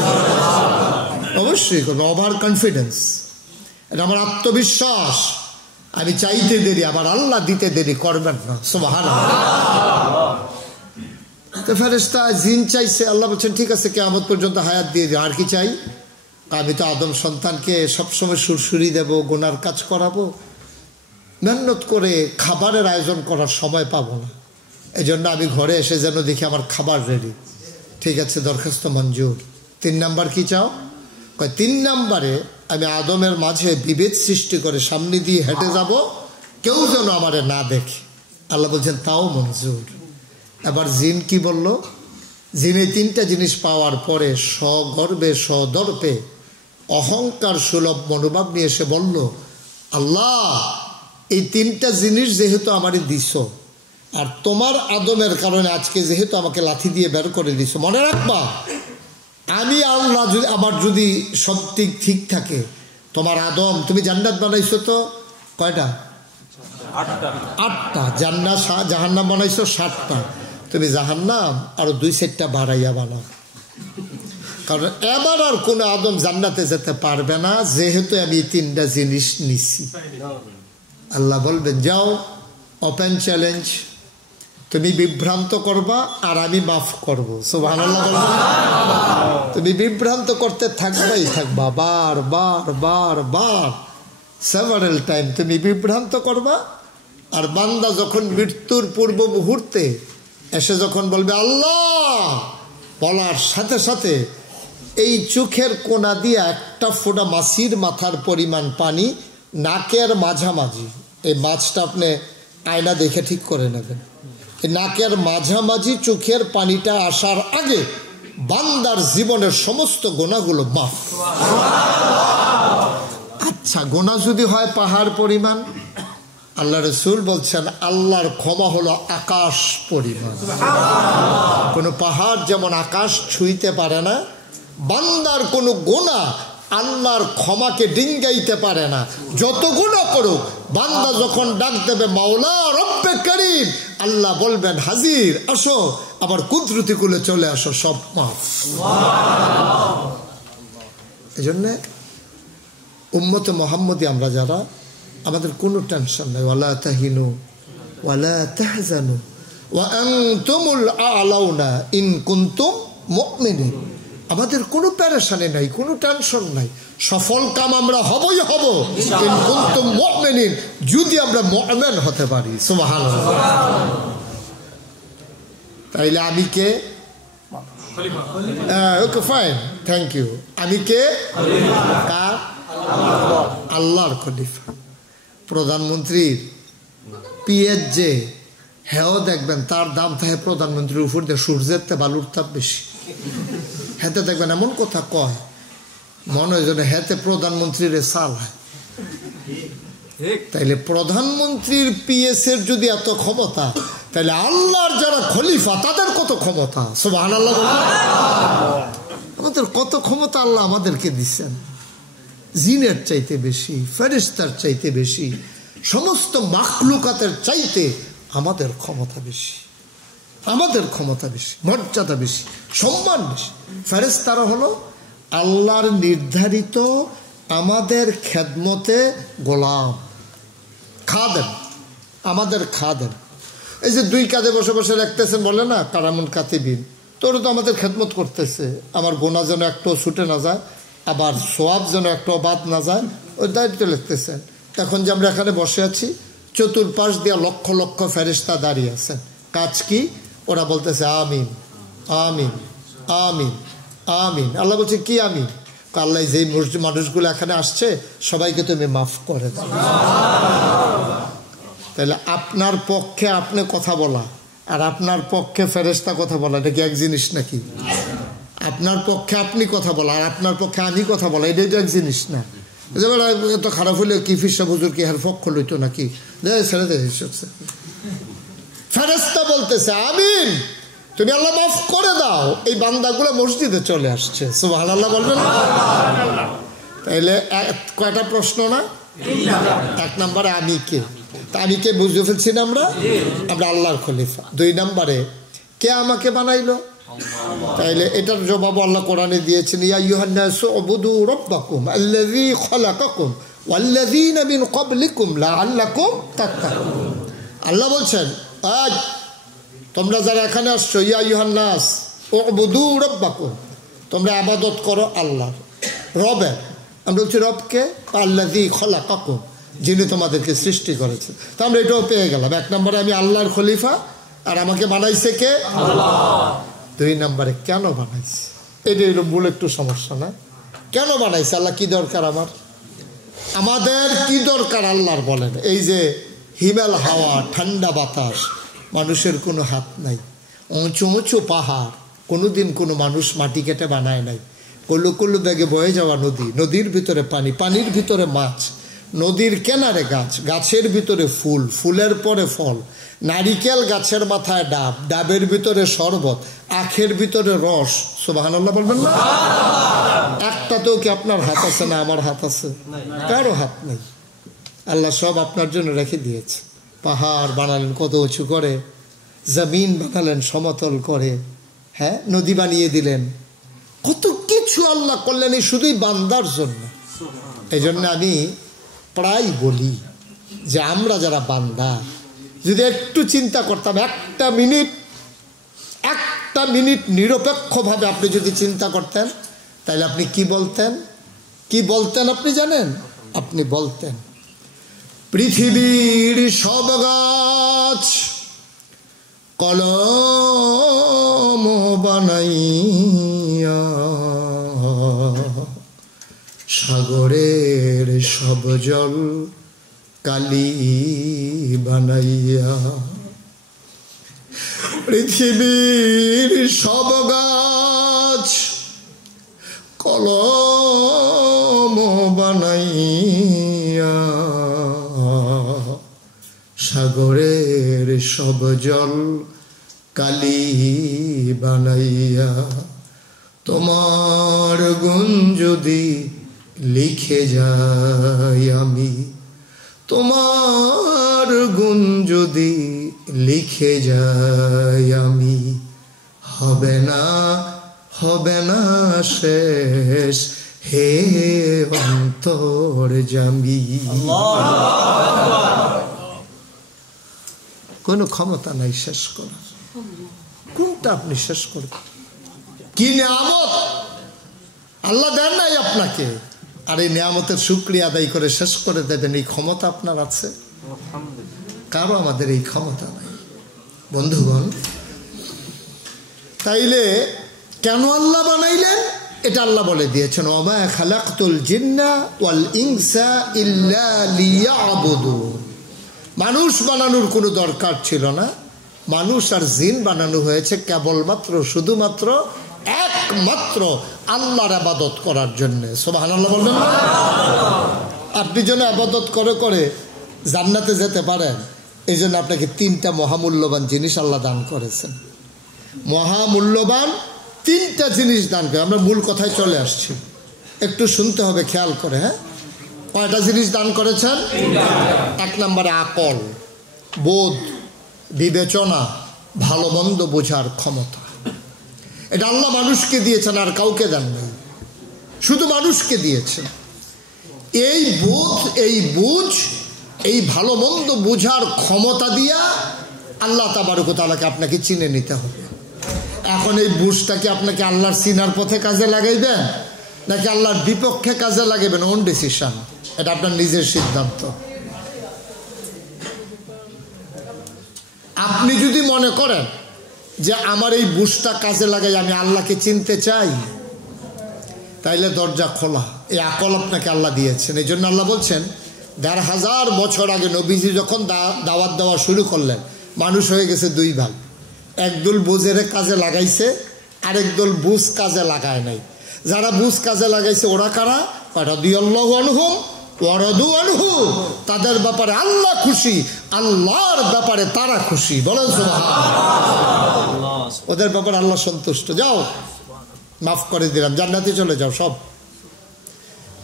অবশ্যই করবেন। ওভার কনফিডেন্স, এটা আমার আত্মবিশ্বাস। আমি চাইতে দেরি, আবার আল্লাহ দিতে দেরি করবেন না। সুবহানাল্লাহ। তো ফেরেশতা জিন চাইছে, আল্লাহ বলছেন ঠিক আছে কিয়ামত পর্যন্ত হায়াত দিয়ে দিও। আর কি চাই? আমি তো আদম সন্তানকে সবসময় সুরসুরি দেব, গুনার কাজ করাবো, মেহনত করে খাবারের আয়োজন করার সময় পাবো না। এজন্য আমি ঘরে এসে যেন দেখি আমার খাবার রেডি। ঠিক আছে, দরখাস্ত মঞ্জুর। 3 নাম্বার কি চাও? 3 নাম্বারে আমি আদমের মাঝে বিভেদ সৃষ্টি করে সামনে দিয়ে হেঁটে যাব, কেউ যেন আমারে না দেখে। আল্লাহ বলছেন তাও মঞ্জুর। এবার জিন কি বলল? জিন এই 3টা জিনিস পাওয়ার পরে সগর্বে সদর্পে অহংকার সুলভ মনোভাব নিয়ে এসে বলল আল্লাহ এই তিনটা জিনিস যেহেতু আমারে দিছ, আর তোমার আদমের কারণে আজকে যেহেতু আমাকে লাথি দিয়ে বের করে দিছ, মনে রাখবা আমি আল্লাহ যদি আমার যদি সব ঠিক থাকে, তোমার আদম তুমি জান্নাত বানাইছো তো কয়টা? 8টা। জাহান্নাম বানাইছো 7টা। তুমি জাহান্নাম আরো 2-4টা বাড়াইয়া বানাও, কারণ এবার আর কোনো আদম জান্নাতে যেতে পারবে না, যেহেতু আমি 3টা জিনিস নিছি। আল্লাহ বলবেন যাও, ওপেন চ্যালেঞ্জ, তুমি বিভ্রান্ত করবা আর আমি মাফ করবো। সুবহানাল্লাহ বলবেন। তুমি বিভ্রান্ত করতে থাকবা, বার বার বার বার সেভারাল টাইম তুমি বিভ্রান্ত করবা। আর বান্দা যখন মৃত্যুর পূর্ব মুহূর্তে এসে যখন বলবে আল্লাহ, বলার সাথে সাথে এই চোখের কোনা দিয়ে একটা ফোঁটা মাছির মাথার পরিমাণ পানি নাকের মাঝামাঝি, এই মাছটা আপনি আয়না দেখে ঠিক করে নেবেন, এই নাকের মাঝামাঝি চোখের পানিটা আসার আগে বান্দার জীবনের সমস্ত গোনাগুলো মাফ। আচ্ছা, গোনা যদি হয় পাহাড় পরিমাণ, আল্লাহ রসুল বলছেন আল্লাহর ক্ষমা হলো আকাশ পরিমাণ। কোনো পাহাড় যেমন আকাশ ছুঁইতে পারে না, বান্দার কোনো গোনা আল্লাহর ক্ষমাকে ডিঙ্গাইতে পারে না। যত গুনাহ করুক, বান্দা যখন ডাক দেবে মাওলা রব্বে করিম, আল্লাহ বলবেন হাজির, আসো, আবার কুদরতি কুলে চলে আসো, সব মাফ। এই জন্যে উম্মতে মুহাম্মদী আমরা যারা, আমাদের কোনো টেনশন নাই। ওয়ালা তাহিনু ওয়ালা তাহজানু ওয়া আনতুমুল আ'লাউনা ইন কুনতুম মুমিনিন। আমাদের কোনো পেরেশানি নাই, কোনো টেনশন নাই। সফল কাম আমরা হবই হব ইন কুনতুম মুমিনিন, যদি আমরা মুমিন হতে পারি। সুবহানাল্লাহ। তাইলে আমি কে? Okay fine, thank you. আমি কে? কার? আল্লাহর খলিফা। প্রধানমন্ত্রীর পিএস যে হেও দেখবেন তার দাম থাকে প্রধানমন্ত্রীর উপর দিয়ে সূর্যের তে বালুর তাপ বেশি। হেতে দেখবেন এমন কথা কয়, মনে হয় যেন হেতে প্রধানমন্ত্রীর সাল হয়। তাইলে প্রধানমন্ত্রীর পিএস এর যদি এত ক্ষমতা, তাহলে আল্লাহর যারা খলিফা তাদের কত ক্ষমতা। সুবহানাল্লাহ। আমাদের কত ক্ষমতা আল্লাহ আমাদেরকে দিচ্ছেন, জিনের চাইতে বেশি, ফেরেশতার চাইতে বেশি, সমস্ত মাখলুকাতের চাইতে আমাদের ক্ষমতা বেশি, আমাদের ক্ষমতা বেশি, মর্যাদা বেশি, সম্মান বেশি। ফেরেশতারা হলো আল্লাহর নির্ধারিত আমাদের খেদমতে গোলাম, খাদেম, আমাদের খাদেম। এই যে 2 কাঁধে বসে বসে রাখতেছেন, বলে না কারামুন কাতিবিন, তোর তো আমাদের খেদমত করতেছে, আমার গোনা যেন একটু ছুটে না যায়, আবার সোয়াব যেন একটু বাদ না যায়, ওই দায়িত্ব লিখতেছেন। এখন যে আমরা এখানে বসে আছি, চতুর্পাশ দিয়ে লক্ষ লক্ষ ফেরেশতা দাঁড়িয়ে আছেন, কাজ কি? ওরা বলতেছে আমিন আমিন আমিন আমিন। আল্লাহ বলছে কি আমিন? আল্লাহ যেই মানুষগুলো এখানে আসছে সবাইকে তুমি মাফ করে দাও। তাহলে আপনার পক্ষে আপনি কথা বলা আর আপনার পক্ষে ফেরেশতা কথা বলা, এটা কি এক জিনিস নাকি? আপনার পক্ষে আপনি কথা বলা আর আপনার পক্ষে আমি কথা বলা, এটাই তো এক জিনিস না। এত খারাপ হলে কি ফিরসা বুজুর কি হার পক্ষ লইতো নাকি? ছেড়ে দেয়। ফেরেশতা বলতেছে আমিন, তুমি আল্লাহ মাফ করে দাও। এই বান্দাগুলো মসজিদে চলে আসছে। সুবহানাল্লাহ বলবেন। তাইলে কয়টা প্রশ্ন না? 1 নম্বরে আমি কে? তা আমি কে বুঝে ফেলছি না আমরা? আমরা আল্লাহর খলিফা। 2 নম্বরে কে আমাকে বানাইলো? তাইলে এটার জবাব আল্লাহ কোরআনে দিয়েছেন, ইয়া আইয়ুহান নাসু উবুদু রাব্বাকুম আল্লাযী খালাকাকুম ওয়াল্লাযীনা মিন ক্বাবলিকুম লাআল্লাকুম তাত্তাকুন। আল্লাহ বলছেন, আজ তোমরা যারা এখানে আসছো, ইয়া আইয়ুহান নাস উবুদু রাব্বাকুম, তোমরা ইবাদত করো আল্লাহর, রবের। আমরা বলছি রবকে? আল্লাযী খালাকাকুম, যিনি তোমাদেরকে সৃষ্টি করেছেন। তা আমরা এটাও পেয়ে গেলাম। 1 নম্বরে আমি আল্লাহর খলিফা, আর আমাকে বানাইছে কে? আল্লাহ। 2 নম্বরে কেন বানাইছে? এটাই হলো মূল একটু সমস্যা না? কেন বানাইছে আল্লাহ? কি দরকার আমার? আমাদের কি দরকার আল্লাহর বলেন? এই যে হিমেল হাওয়া, ঠান্ডা বাতাস, মানুষের কোনো হাত নাই। উঁচু উঁচু পাহাড়, কোনোদিন কোনো মানুষ মাটি কেটে বানায় নাই। কল্লু কল্লু ব্যাগে বয়ে যাওয়া নদী, নদীর ভিতরে পানি, পানির ভিতরে মাছ, নদীর কিনারে গাছ, গাছের ভিতরে ফুল, ফুলের পরে ফল, নারিকেল গাছের মাথায় ডাব, ডাবের ভিতরে শরবত, আখের ভিতরে রস। সুবহানাল্লাহ বলবেন না? একটাতেও কি আপনার হাত আছে না আমার হাত আছে? কারো হাত নেই। আল্লাহ সব আপনার জন্য রেখে দিয়েছে। পাহাড় বানালেন কত উঁচু করে, জমিন বানালেন সমতল করে, হ্যাঁ, নদী বানিয়ে দিলেন, কত কিছু আল্লাহ করলেন এই শুধুই বান্দার জন্য। এই জন্য আমি প্রায় বলি যে আমরা যারা বান্দা যদি একটু চিন্তা করতাম, একটা মিনিট নিরপেক্ষভাবে আপনি যদি চিন্তা করতেন, তাহলে আপনি কি বলতেন আপনি জানেন? আপনি বলতেন পৃথিবীর সব গাছ কলম বানাইয়া, সাগরের সব জল কালি বানাইয়া, পৃথিবীর সব গাছ কলম বানাইয়া, সাগরের সব জল কালি বানাইয়া, তোমার গুণ যদি লিখে যাই আমি, তোমার গুণ যদি লিখে যাই আমি, হবে না শেষ হে অন্তর্যামী। কোনো ক্ষমতা নাই শেষ করার। কোনটা আপনি শেষ করবেন? কি নিয়ামত আল্লাহ দেন নাই আপনাকে, আর এই নিয়ামতের শুকরিয়া আদায় করে শেষ করে দেবেন, এই ক্ষমতা আপনার আছে? কারো আমাদের এই ক্ষমতা নাই। বন্ধুগণ, তাইলে কেন আল্লাহ বানাইলেন এটা আল্লাহ বলে দিয়েছেন, ওমা খালাকতুল জিন্না ওয়াল ইনসা ইল্লা লিয়াবুদুন। মানুষ বানানোর কোনো দরকার ছিল না, মানুষ আর জিন বানানো হয়েছে কেবলমাত্র শুধুমাত্র একমাত্র আল্লাহর ইবাদত করার জন্য। সুবহানাল্লাহ বলবেন না? আপনি যেন ইবাদত করে করে জান্নাতে যেতে পারেন, এই জন্য আপনাকে 3টা মহামূল্যবান জিনিস আল্লাহ দান করেছেন। মহামূল্যবান 3টা জিনিস দান করে। আমরা মূল কথায় চলে আসছি, একটু শুনতে হবে খেয়াল করে। হ্যাঁ, কয়টা জিনিস দান করেছেন? 1 নম্বরে আকল, বোধ, বিবেচনা, ভালো মন্দ বোঝার ক্ষমতা। এটা আল্লাহ মানুষকে দিয়েছেন, আর কাউকে দেন নাই, শুধু মানুষকে দিয়েছেন। এই বোধ, এই বুঝ, এই ভালো মন্দ বোঝার ক্ষমতা দিয়া আল্লাহ তাবারক ওয়া তাআলাকে আপনাকে চিনে নিতে হবে। এখন এই বুঝটাকে আপনাকে আল্লাহর চিনার পথে কাজে লাগাইবেন নাকি আল্লাহর বিপক্ষে কাজে লাগাবেন, ওন ডিসিশন, এটা আপনার নিজের সিদ্ধান্ত। আপনি যদি মনে করেন যে আমার এই বুঝটা কাজে লাগাই আমি আল্লাহকে চিনতে চাই, তাইলে দরজা খোলা। এই আকল আপনাকে আল্লাহ দিয়েছেন। এই জন্য আল্লাহ বলছেন ১,৫০০ বছর আগে নবীজি যখন দাওয়াত দেওয়া শুরু করলেন, মানুষ হয়ে গেছে 2 ভাগ। একদল বুঝেরে কাজে লাগাইছে, আরেক দল বুঝ কাজে লাগায় নাই। যারা বুঝ কাজে লাগাইছে ওরা কারা? রাদিয়াল্লাহু আনহুম ওয়া রাদু আনহু। তাদের ব্যাপারে আল্লাহ খুশি, আল্লাহর ব্যাপারে তারা খুশি। বলেন সুবহানাল্লাহ। ওদের ব্যাপারে আল্লাহ সন্তুষ্ট। যাও, মাফ করে দিলাম, জান্নাতে চলে যাও সব।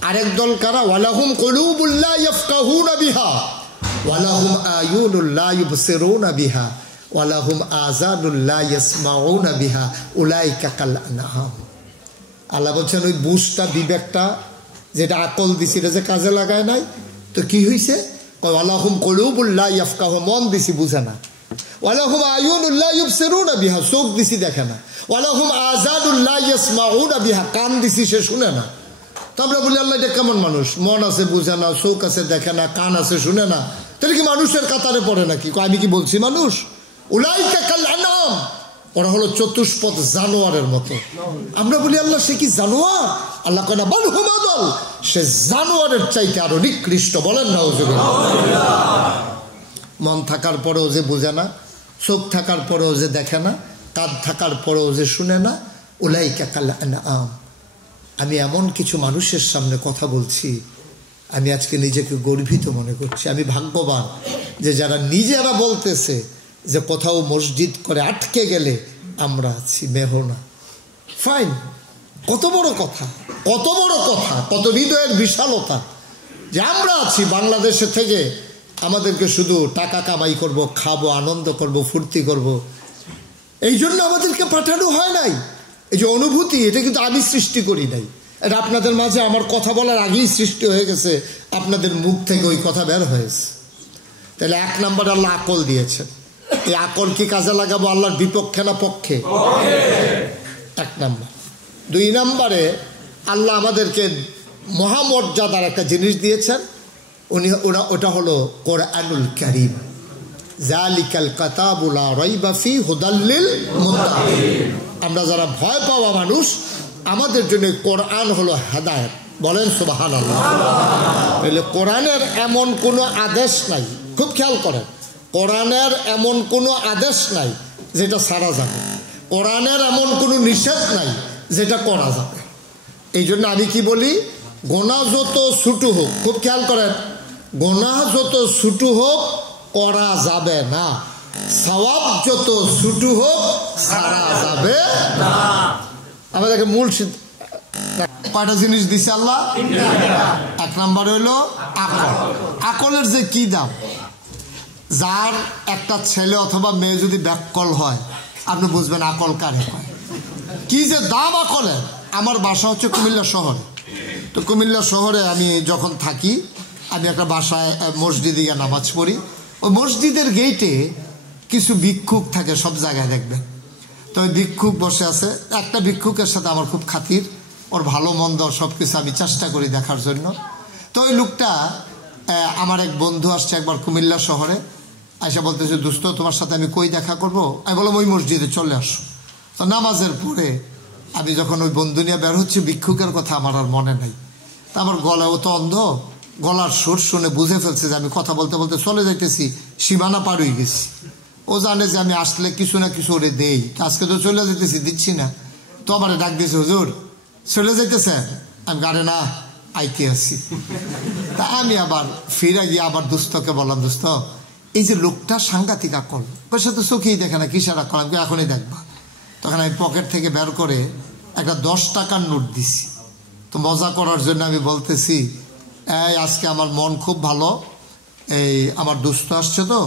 আরেক দল কারা? ওয়ালাহুম কুলুবুল লা ইয়াফকাহুনা বিহা ওয়ালাহুম আয়ুনুল লা ইবসিরুনা বিহা ওয়ালাহুম আযানুল লা ইয়াসমাউনা বিহা উলাইকা কাল আনআম। আল্লাহ বলছেন ওই বুঝটা, বিবেকটা, যেটা আকল দিছি, এটা যে কাজে লাগায় নাই, তো কি হয়েছে? ওয়ালাহুম কুলুবুল লা ইয়াফকাহু, মন দিছি বুঝে না। ওয়ালাহুম আয়ুনুল লা ইবসিরুনা বিহা, চোখ দিছি দেখে না। ওয়ালাহুম আযানুল লা ইয়াসমাউনা বিহা, কান দিছি সে শুনে না। তো আমরা বলি আল্লাহ এটা কেমন মানুষ? মন আছে বুঝে না, চোখ আছে দেখে না, কান আছে শুনে না, তাহলে কি মানুষের কাতারে পড়ে নাকি? আমি কি বলছি মানুষ? উলাইকা কাল আনআম, ওরা হলো চতুষ্পদ জানোয়ারের মতো। আমরা বলি আল্লাহ সে কি জানোয়ার? আল্লাহ কয় না, বল হুম আদল, সে জানোয়ারের চাইতে আরো নিকৃষ্ট। বলেন নাউজুবিল্লাহ। মন থাকার পরেও যে বুঝে না, চোখ থাকার পরেও যে দেখে না, কান থাকার পরেও যে শুনে না, উলাইকা কাল আনআম। আমি এমন কিছু মানুষের সামনে কথা বলছি আমি আজকে নিজেকে গর্বিত মনে করছি। আমি ভাগ্যবান যে যারা নিজেরা বলতেছে যে কোথাও মসজিদ করে আটকে গেলে আমরা আছি, মেহনা ফাইন। কত বড় কথা, কত বড় কথা, কত হৃদয়ের বিশালতা যে আমরা আছি বাংলাদেশে থেকে। আমাদেরকে শুধু টাকা কামাই করব, খাবো, আনন্দ করব, ফুর্তি করব, এই জন্য আমাদেরকে পাঠানো হয় নাই। এই যে অনুভূতি, এটা কিন্তু আমি সৃষ্টি করি নাই, এটা আপনাদের মাঝে আমার কথা বলার আগেই সৃষ্টি হয়ে গেছে, আপনাদের মুখ থেকে ওই কথা বের হয়েছে। তাহলে 1 নম্বর আল্লাহ আকল দিয়েছেন। এই আকল কি কাজে লাগাবো আল্লাহর বিপক্ষে না পক্ষে? 1 নম্বর। 2 নম্বরে আল্লাহ আমাদেরকে মহামর্যাদার একটা জিনিস দিয়েছেন, ওটা হলো কোরআনুল কারীম। জালিকাল কিতাবু লা রাইবা ফিহি হুদাল লিল মুত্তাকিন। আমরা যারা ভয় পাওয়া মানুষ, আমাদের জন্য কোরআন হলো হেদায়েত। বলেন সুবহানাল্লাহ। তাহলে কোরআনের এমন কোনো আদেশ নাই, খুব খেয়াল করেন, কোরআনের এমন কোনো আদেশ নাই যেটা ছাড়া যাবে, কোরআনের এমন কোনো নিষেধ নাই যেটা করা যাবে। এই জন্য আমি কি বলি, গোনাহ যত ছোটো হোক, খুব খেয়াল করেন, গোনাহ যত ছোটো হোক করা যাবে না, সওয়াব যত ছোটো হোক ছাড়া যাবে না। আমাদেরকে মূল কয়টা জিনিস দিছে আল্লাহ? 1 নম্বর হইল আকল। আকলের যে কি দাম, যার একটা ছেলে অথবা মেয়ে যদি ব্যাককল হয়, আপনি বুঝবেন আকল কারে হয়, কি যে দাম আকলের। আমার বাসা হচ্ছে কুমিল্লা শহরে। তো কুমিল্লা শহরে আমি যখন থাকি, আমি একটা বাসায় মসজিদে গিয়ে নামাজ পড়ি। ওই মসজিদের গেইটে কিছু ভিক্ষুক থাকে, সব জায়গায় দেখবেন। তো ওই ভিক্ষুক বসে আছে, একটা ভিক্ষুকের সাথে আমার খুব খাতির, ওর ভালো মন্দ সব কিছু আমি চেষ্টা করি দেখার জন্য। তো ওই লোকটা, আমার এক বন্ধু আসছে একবার কুমিল্লা শহরে, আইসা বলতেছে, দোস্ত তোমার সাথে আমি কই দেখা করবো? আমি বললাম ওই মসজিদে চলে আসো। তো নামাজের পরে আমি যখন ওই বন্ধু নিয়ে বের হচ্ছি, ভিক্ষুকের কথা আমার আর মনে নাই। তা আমার গলাও তো অন্ধ, গলার সুর শুনে বুঝে ফেলছে যে আমি কথা বলতে বলতে চলে যাইতেছি, সীমানা পার হয়ে গেছি। ও জানে যে আমি আসলে কিছু না কিছু ওরে দেই, আজকে তো চলে যেতেছি, দিচ্ছি না। তো আমার ডাক দিয়েছে, হুজুর চলে যাইতেছে? আমি গাড়ে না, আইতে আসছি। তা আমি আবার ফিরে গিয়ে আবার দোস্তকে বললাম, দোস্ত এই যে লোকটা সাংঘাতিক আকল, ওর সাথে চোখেই দেখে না, কিসের আকল? আমি এখনই দেখবা। তখন আমি পকেট থেকে বের করে একটা 10 টাকার নোট দিছি। তো মজা করার জন্য আমি বলতেছি, এই আজকে আমার মন খুব ভালো, এই আমার দোস্ত আসছে, তো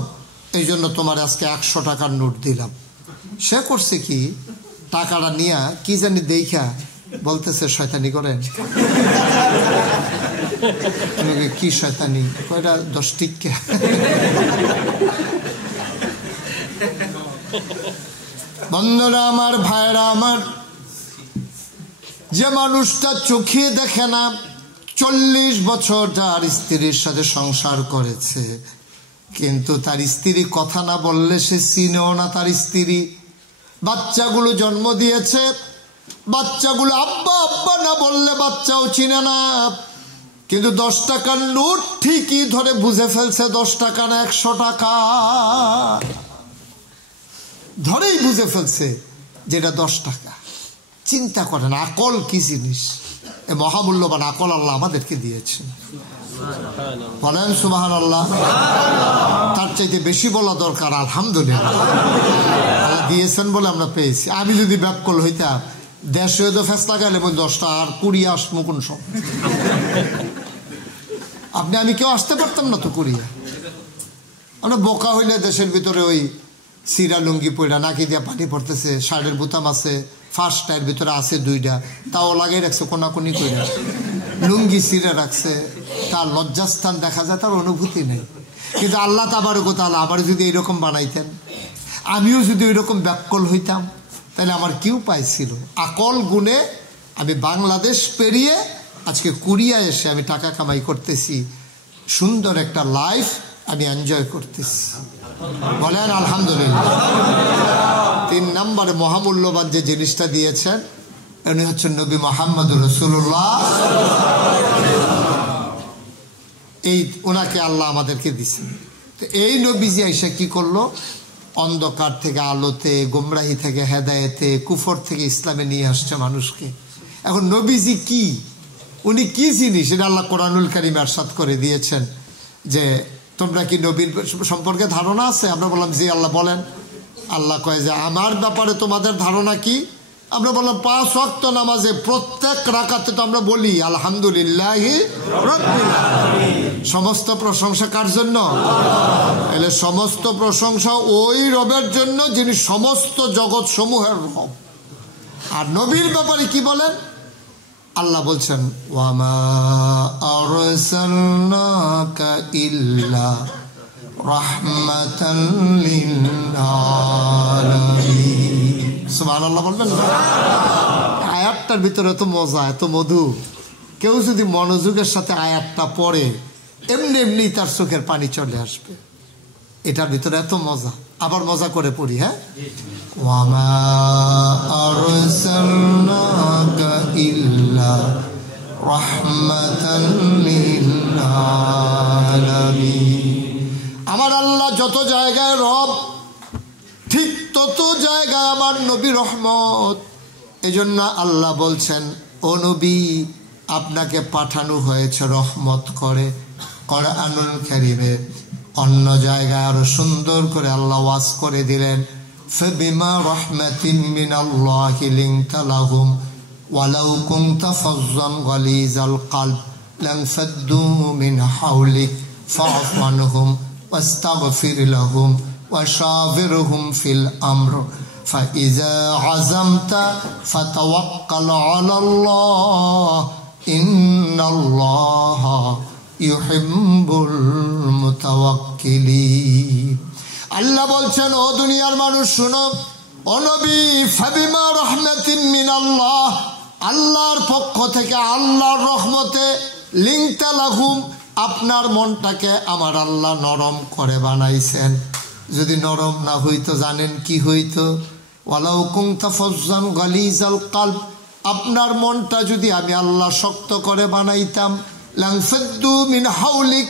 এই জন্য তোমার আজকে 100 টাকার নোট দিলাম। সে করছে কি, টাকাটা নিয়ে কি জানি দেখা বলতেছে, শয়তানি করেন। কি শয়তানি? কয়টা 10 টিক্কা। বন্ধুরা আমার, ভাইরা আমার, যে মানুষটা চোখে দেখে না, 40 বছর তার স্ত্রীর সাথে সংসার করেছে, কিন্তু তার স্ত্রী কথা না বললে সে চিনেও না তার স্ত্রী। বাচ্চাগুলো জন্ম দিয়েছে, বাচ্চাগুলো আব্বা আব্বা না বললে বাচ্চাও চিনে না, কিন্তু 10 টাকার নোট ঠিকই ধরে বুঝে ফেলছে 10 টাকা না 100 টাকা, ধরেই বুঝে ফেলছে যেটা 10 টাকা। চিন্তা করেন আকল কি জিনিস, এ মহামূল্যবান আকল আল্লাহ আমাদেরকে দিয়েছেন। বলেন সুবহানাল্লাহ। তার চাইতে বেশি বলা দরকার আলহামদুলিল্লাহ, আল্লাহ দিয়েছেন বলে আমরা পেয়েছি। আমি যদি ব্যাককল হইতাম, দেশে তো ফেসলা গেলে 10টা আর 20 আসবো কোন সব। আমি কেউ আসতে পারতাম না তো 20। আমরা বোকা হইলে দেশের ভিতরে ওই সিরা লুঙ্গি পইরা নাকি দিয়া পানি পড়তেছে, শার্টের বোতাম আছে, ফার্স্ট টায়ের ভিতরে আছে 2টা, তাও লাগাই রাখছে কোনাকুনি কইরা, লুঙ্গি সিরা রাখছে, তার লজ্জাস্থান দেখা যায়, তার অনুভূতি নেই। কিন্তু আল্লাহ তাবারক তাআলা আবার যদি এরকম বানাইতেন, আমিও যদি ওইরকম ব্যাককল হইতাম, তাহলে আমার কি উপায় ছিল? আকল গুণে আমি বাংলাদেশ পেরিয়ে আজকে কোরিয়া এসে আমি টাকা কামাই করতেছি, সুন্দর একটা লাইফ আমি এনজয় করতেছি। বলেন আলহামদুলিল্লাহ। 3 নম্বরে মহামূল্যবান যে জিনিসটা দিয়েছেন, উনি হচ্ছেন নবী মুহাম্মদুর রাসূলুল্লাহ। এই ওনাকে আল্লাহ আমাদেরকে দিয়েছেন। তো এই নবীজি আইসা কি করলো? অন্ধকার থেকে আলোতে, গোমরাহি থেকে হেদায়েতে, কুফর থেকে ইসলামে নিয়ে আসছে মানুষকে। এখন নবীজি কি, উনি কি জিনিস এটা আল্লাহ কোরআনুল কারীমে ইরশাদ করে দিয়েছেন যে তোমরা কি নবীর সম্পর্কে ধারণা আছে? আমরা বললাম জি। আল্লাহ বলেন, আল্লাহ কয় যে আমার ব্যাপারে তোমাদের ধারণা কি? আমরা বললাম 5 ওয়াক্ত নামাজে প্রত্যেক রাকাতে তো আমরা বলি আলহামদুলিল্লাহি রাব্বিল আলামিন। সমস্ত প্রশংসা কার জন্য? এলে সমস্ত প্রশংসা ওই রবের জন্য যিনি সমস্ত জগৎ সমূহের রব। আর নবীর ব্যাপারে কি বলেন? আল্লাহ বলছেন ওয়ামা আরসালনাকা ইল্লা রাহমাতাল লিল আলামিন। সুবহানাল্লাহ বলবেন না? আয়াতটার ভিতরে এত মজা, এত মধু। কেউ যদি মনোযোগের সাথে আয়াতটা পড়ে এমনি এমনি তার চোখের পানি চলে আসবে। এটার ভিতরে এত মজা। আবার মজা করে পড়ি, হ্যাঁ? ওয়ামা আরসালনাকা ইল্লা রাহমাতাল লিল আলামিন। আমার আল্লাহ যত জায়গায় রব, ঠিক তত জায়গায় আমার নবী রহমত। এজন্য আল্লাহ বলছেন ও নবী আপনাকে পাঠানো হয়েছে রহমত করে। কোরআনুল কারীমে অন্য জায়গায় আরো সুন্দর করে আল্লাহ ওয়াজ করে দিলেন ফাবিমা রাহমাতিন মিনাল্লাহি লিনতা লাহুম ওয়ালাউ কুনতা ফাজ্জান গালিজাল কলব লানফাদ্দু মিন হাওলিক ফাআফু আনহুম ওয়াস্তাগফির লাহুম ওয়াশাবিরহুম ফিল আমর ফাইযা আযামতা ফাতাওয়াক্কাল আলাল্লাহ ইন্নাল্লাহা ইউহিব্বুল মুতাওয়াক্কিলিন। আল্লাহ বলছেন ও দুনিয়ার মানুষ শুনো, ও নবী ফাবিমা রাহমাতিন মিনাল্লাহ, আল্লাহর পক্ষ থেকে আল্লাহর রহমতে লিনতা লাহুম, আপনার মনটাকে আমার আল্লাহ নরম করে বানাইছেন। যদি নরম না হইতো জানেন কি হইতো? ওয়ালাউ কুনতা ফাজ্জান গালিজাল কলব, আপনার মনটা যদি আমি আল্লাহ শক্ত করে বানাইতাম লানফাদ্দু মিন হাওলিক,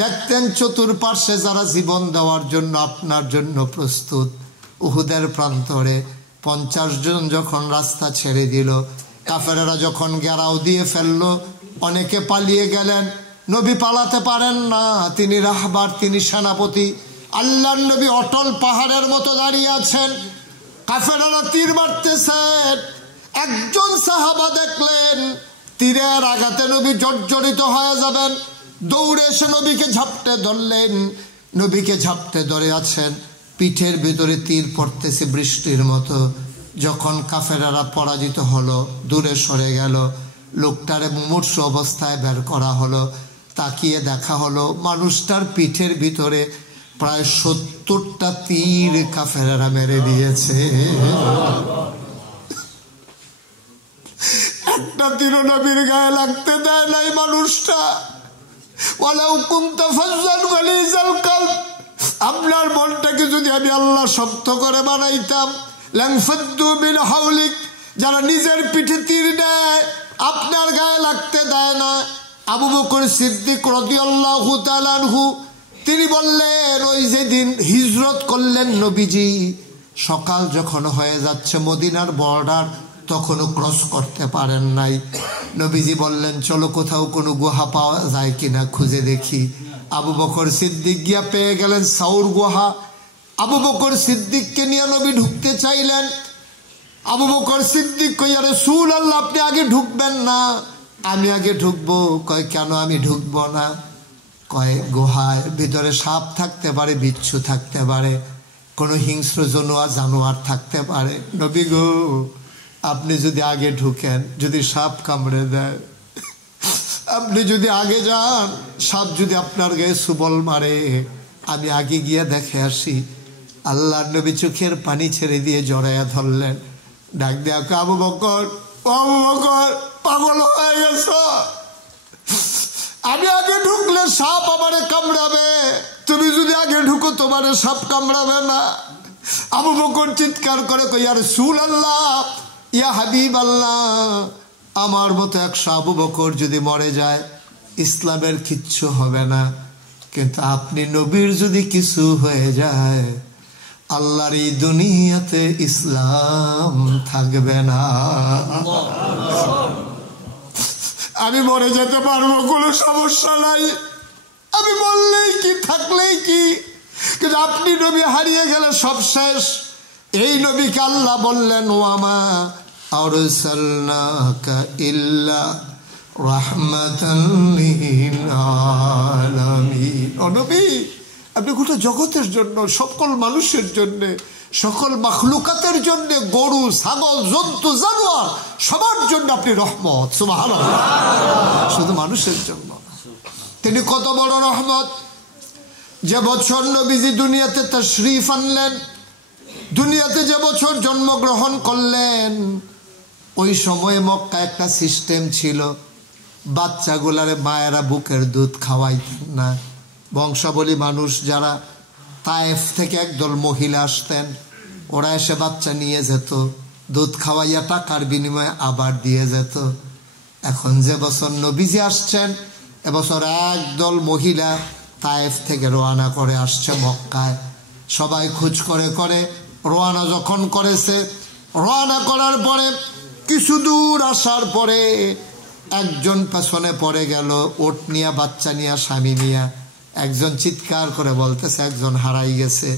দেখতেন চতুর্পার্শ্বে যারা জীবন দেওয়ার জন্য আপনার জন্য প্রস্তুত। উহুদের প্রান্তরে 50 জন যখন রাস্তা ছেড়ে দিল, কাফেররা যখন ঘেরাও দিয়ে ফেললো, অনেকে পালিয়ে গেলেন। নবী পালাতে পারেন না, তিনি রাহবার, তিনি সেনাপতি। আল্লাহর নবী অটল পাহাড়ের মতো দাঁড়িয়ে আছেন, কাফেররা তীর মারতেছেন। একজন সাহাবা দেখলেন তীরের আঘাতে নবী জর্জরিত হয়ে যাবেন, দৌড়ে এসে নবীকে ঝাপটে ধরলেন। নবীকে ঝাপটে ধরে আছেন, পিঠের ভিতরে তীর পড়তেছে বৃষ্টির মতো। যখন কাফেররা পরাজিত হলো, দূরে সরে গেল, লোকটারে মুমূর্ষ অবস্থায় বের করা হলো। তাকিয়ে দেখা হলো মানুষটার পিঠের ভিতরে প্রায় 70টা তীর কাফেররা মেরে দিয়েছে। একটা তীর নবীর গায়ে লাগতে দেয় নাই মানুষটা। ওয়ালাউ কুনতা ফাজ্জান গালিজাল কলব, আপনার মনটাকে যদি আমি আল্লাহ শক্ত করে বানাইতাম লানফাদ্দু মিন হাওলিক, যারা নিজের পিঠে তীর দেয় আপনার গায়ে লাগতে দেয় না। আবু বকর সিদ্দিক রাদিয়াল্লাহু তাআলা আনহু তিনি বললেন ওই যেদিন হিজরত করলেন নবীজি, সকাল যখন হয়ে যাচ্ছে মদিনার বর্ডার, তখনও ক্রস করতে পারেন নাই। নবীজি বললেন চলো কোথাও কোনো গুহা পাওয়া যায় কিনা খুঁজে দেখি। আবু বকর সিদ্দিক গিয়া পেয়ে গেলেন সাউর গুহা। আবু বকর সিদ্দিককে নিয়ে নবী ঢুকতে চাইলেন। আবু বকর সিদ্দিক কই ইয়া রাসূলুল্লাহ আপনি আগে ঢুকবেন না, আমি আগে ঢুকবো। কয় কেন আমি ঢুকবো না? কয় গুহার ভিতরে সাপ থাকতে পারে, বিচ্ছু থাকতে পারে, কোনো হিংস্র জানোয়ার থাকতে পারে। নবী গো আপনি যদি আগে ঢুকেন, যদি সাপ কামড়ে দেয়, আপনি যদি আগে যান, সাপ যদি আপনার গায়ে সুবল মারে, আমি আগে গিয়ে দেখে আসি। আল্লাহ নবী চোখের পানি ছেড়ে দিয়ে জড়াইয়া ধরলেন, ডাক দেয়া আবু বকর, আবু বকর পাগল হয়ে গেছ, আমি আগে ঢুকলে সাপ আমারে কামড়াবে, তুমি যদি আগে ঢুকো তোমারে সাপ কামড়াবে না। আবু বকর চিৎকার করে কই ইয়া রাসূলুল্লাহ, ইয়া হাবিব আল্লাহ, আমার মতো 100 আবু বকর যদি মরে যায় ইসলামের কিচ্ছু হবে না, কিন্তু আপনি নবীর যদি কিছু হয়ে যায় আল্লাহর এই দুনিয়াতে ইসলাম থাকবে না। আমি মরে যেতে পারবো, কোনো সমস্যা নাই, আমি বললেই কি থাকলেই কি। কিন্তু আপনি নবী হারিয়ে গেলে সব শেষ। এই নবীকে আল্লাহ বললেন ওয়ামা আরসালনাকা ইল্লা রাহমাতাল লিল আলামিন। ও নবী, আপনি গোটা জগতের জন্য, সকল মানুষের জন্য, সকল মাখলুকাতের জন্য, গরু ছাগল জন্তু জানোয়ার সবার জন্য আপনি রহমত। সুবহানাল্লাহ। শুধু মানুষের জন্য তিনি কত বড় রহমত। যে বছর নবীজি দুনিয়াতে তাশরীফ আনলেন, দুনিয়াতে যে বছর জন্মগ্রহণ করলেন, ওই সময়ে মক্কা একটা সিস্টেম ছিল, বাচ্চাগুলারে মায়েরা বুকের দুধ খাওয়াইতেন না। বংশাবলী মানুষ যারা, তায়েফ থেকে একদল মহিলা আসতেন, ওরা এসে বাচ্চা নিয়ে যেত, দুধ খাওয়াইয়া টাকার বিনিময়ে আবার দিয়ে যেত। এখন যে বছর নবীজি আসছেন, এবছর একদল মহিলা তায়েফ থেকে রওনা করে আসছে মক্কায়। সবাই খোঁজ করে করে রওনা যখন করেছে, রওনা করার পরে কিছু দূর আসার পরে একজন পেছনে পড়ে গেল, ওট নিয়া, বাচ্চা নিয়া, স্বামী নিয়া। একজন চিৎকার করে বলতেছে একজন হারাই গেছে।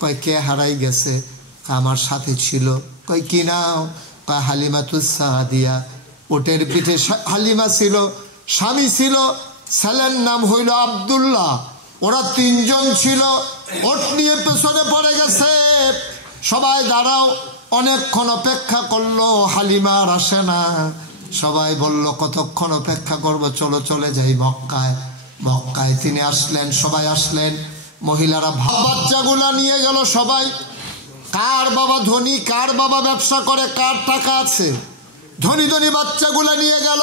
কয় কে হারাই গেছে? আমার সাথে ছিল। কয় কি নাও? কয় হালিমাতুস সাদিয়া। ওটের পিঠে হালিমা ছিল, স্বামী ছিল, ছেলের নাম হইল আব্দুল্লাহ। ওরা তিনজন ছিল, ওট নিয়ে পেছনে পড়ে গেছে। সবাই দাঁড়াও, অনেকক্ষণ অপেক্ষা করলো, হালিমা আর আসে না। সবাই বলল কতক্ষণ অপেক্ষা করব, চলো চলে যাই মক্কায়। মক্কায় তিনি আসলেন, সবাই আসলেন, মহিলারা বাচ্চাগুলা নিয়ে গেল সবাই। কার বাবা ধনী, কার বাবা ব্যবসা করে, কার টাকা আছে, ধনী ধনী বাচ্চাগুলা নিয়ে গেল।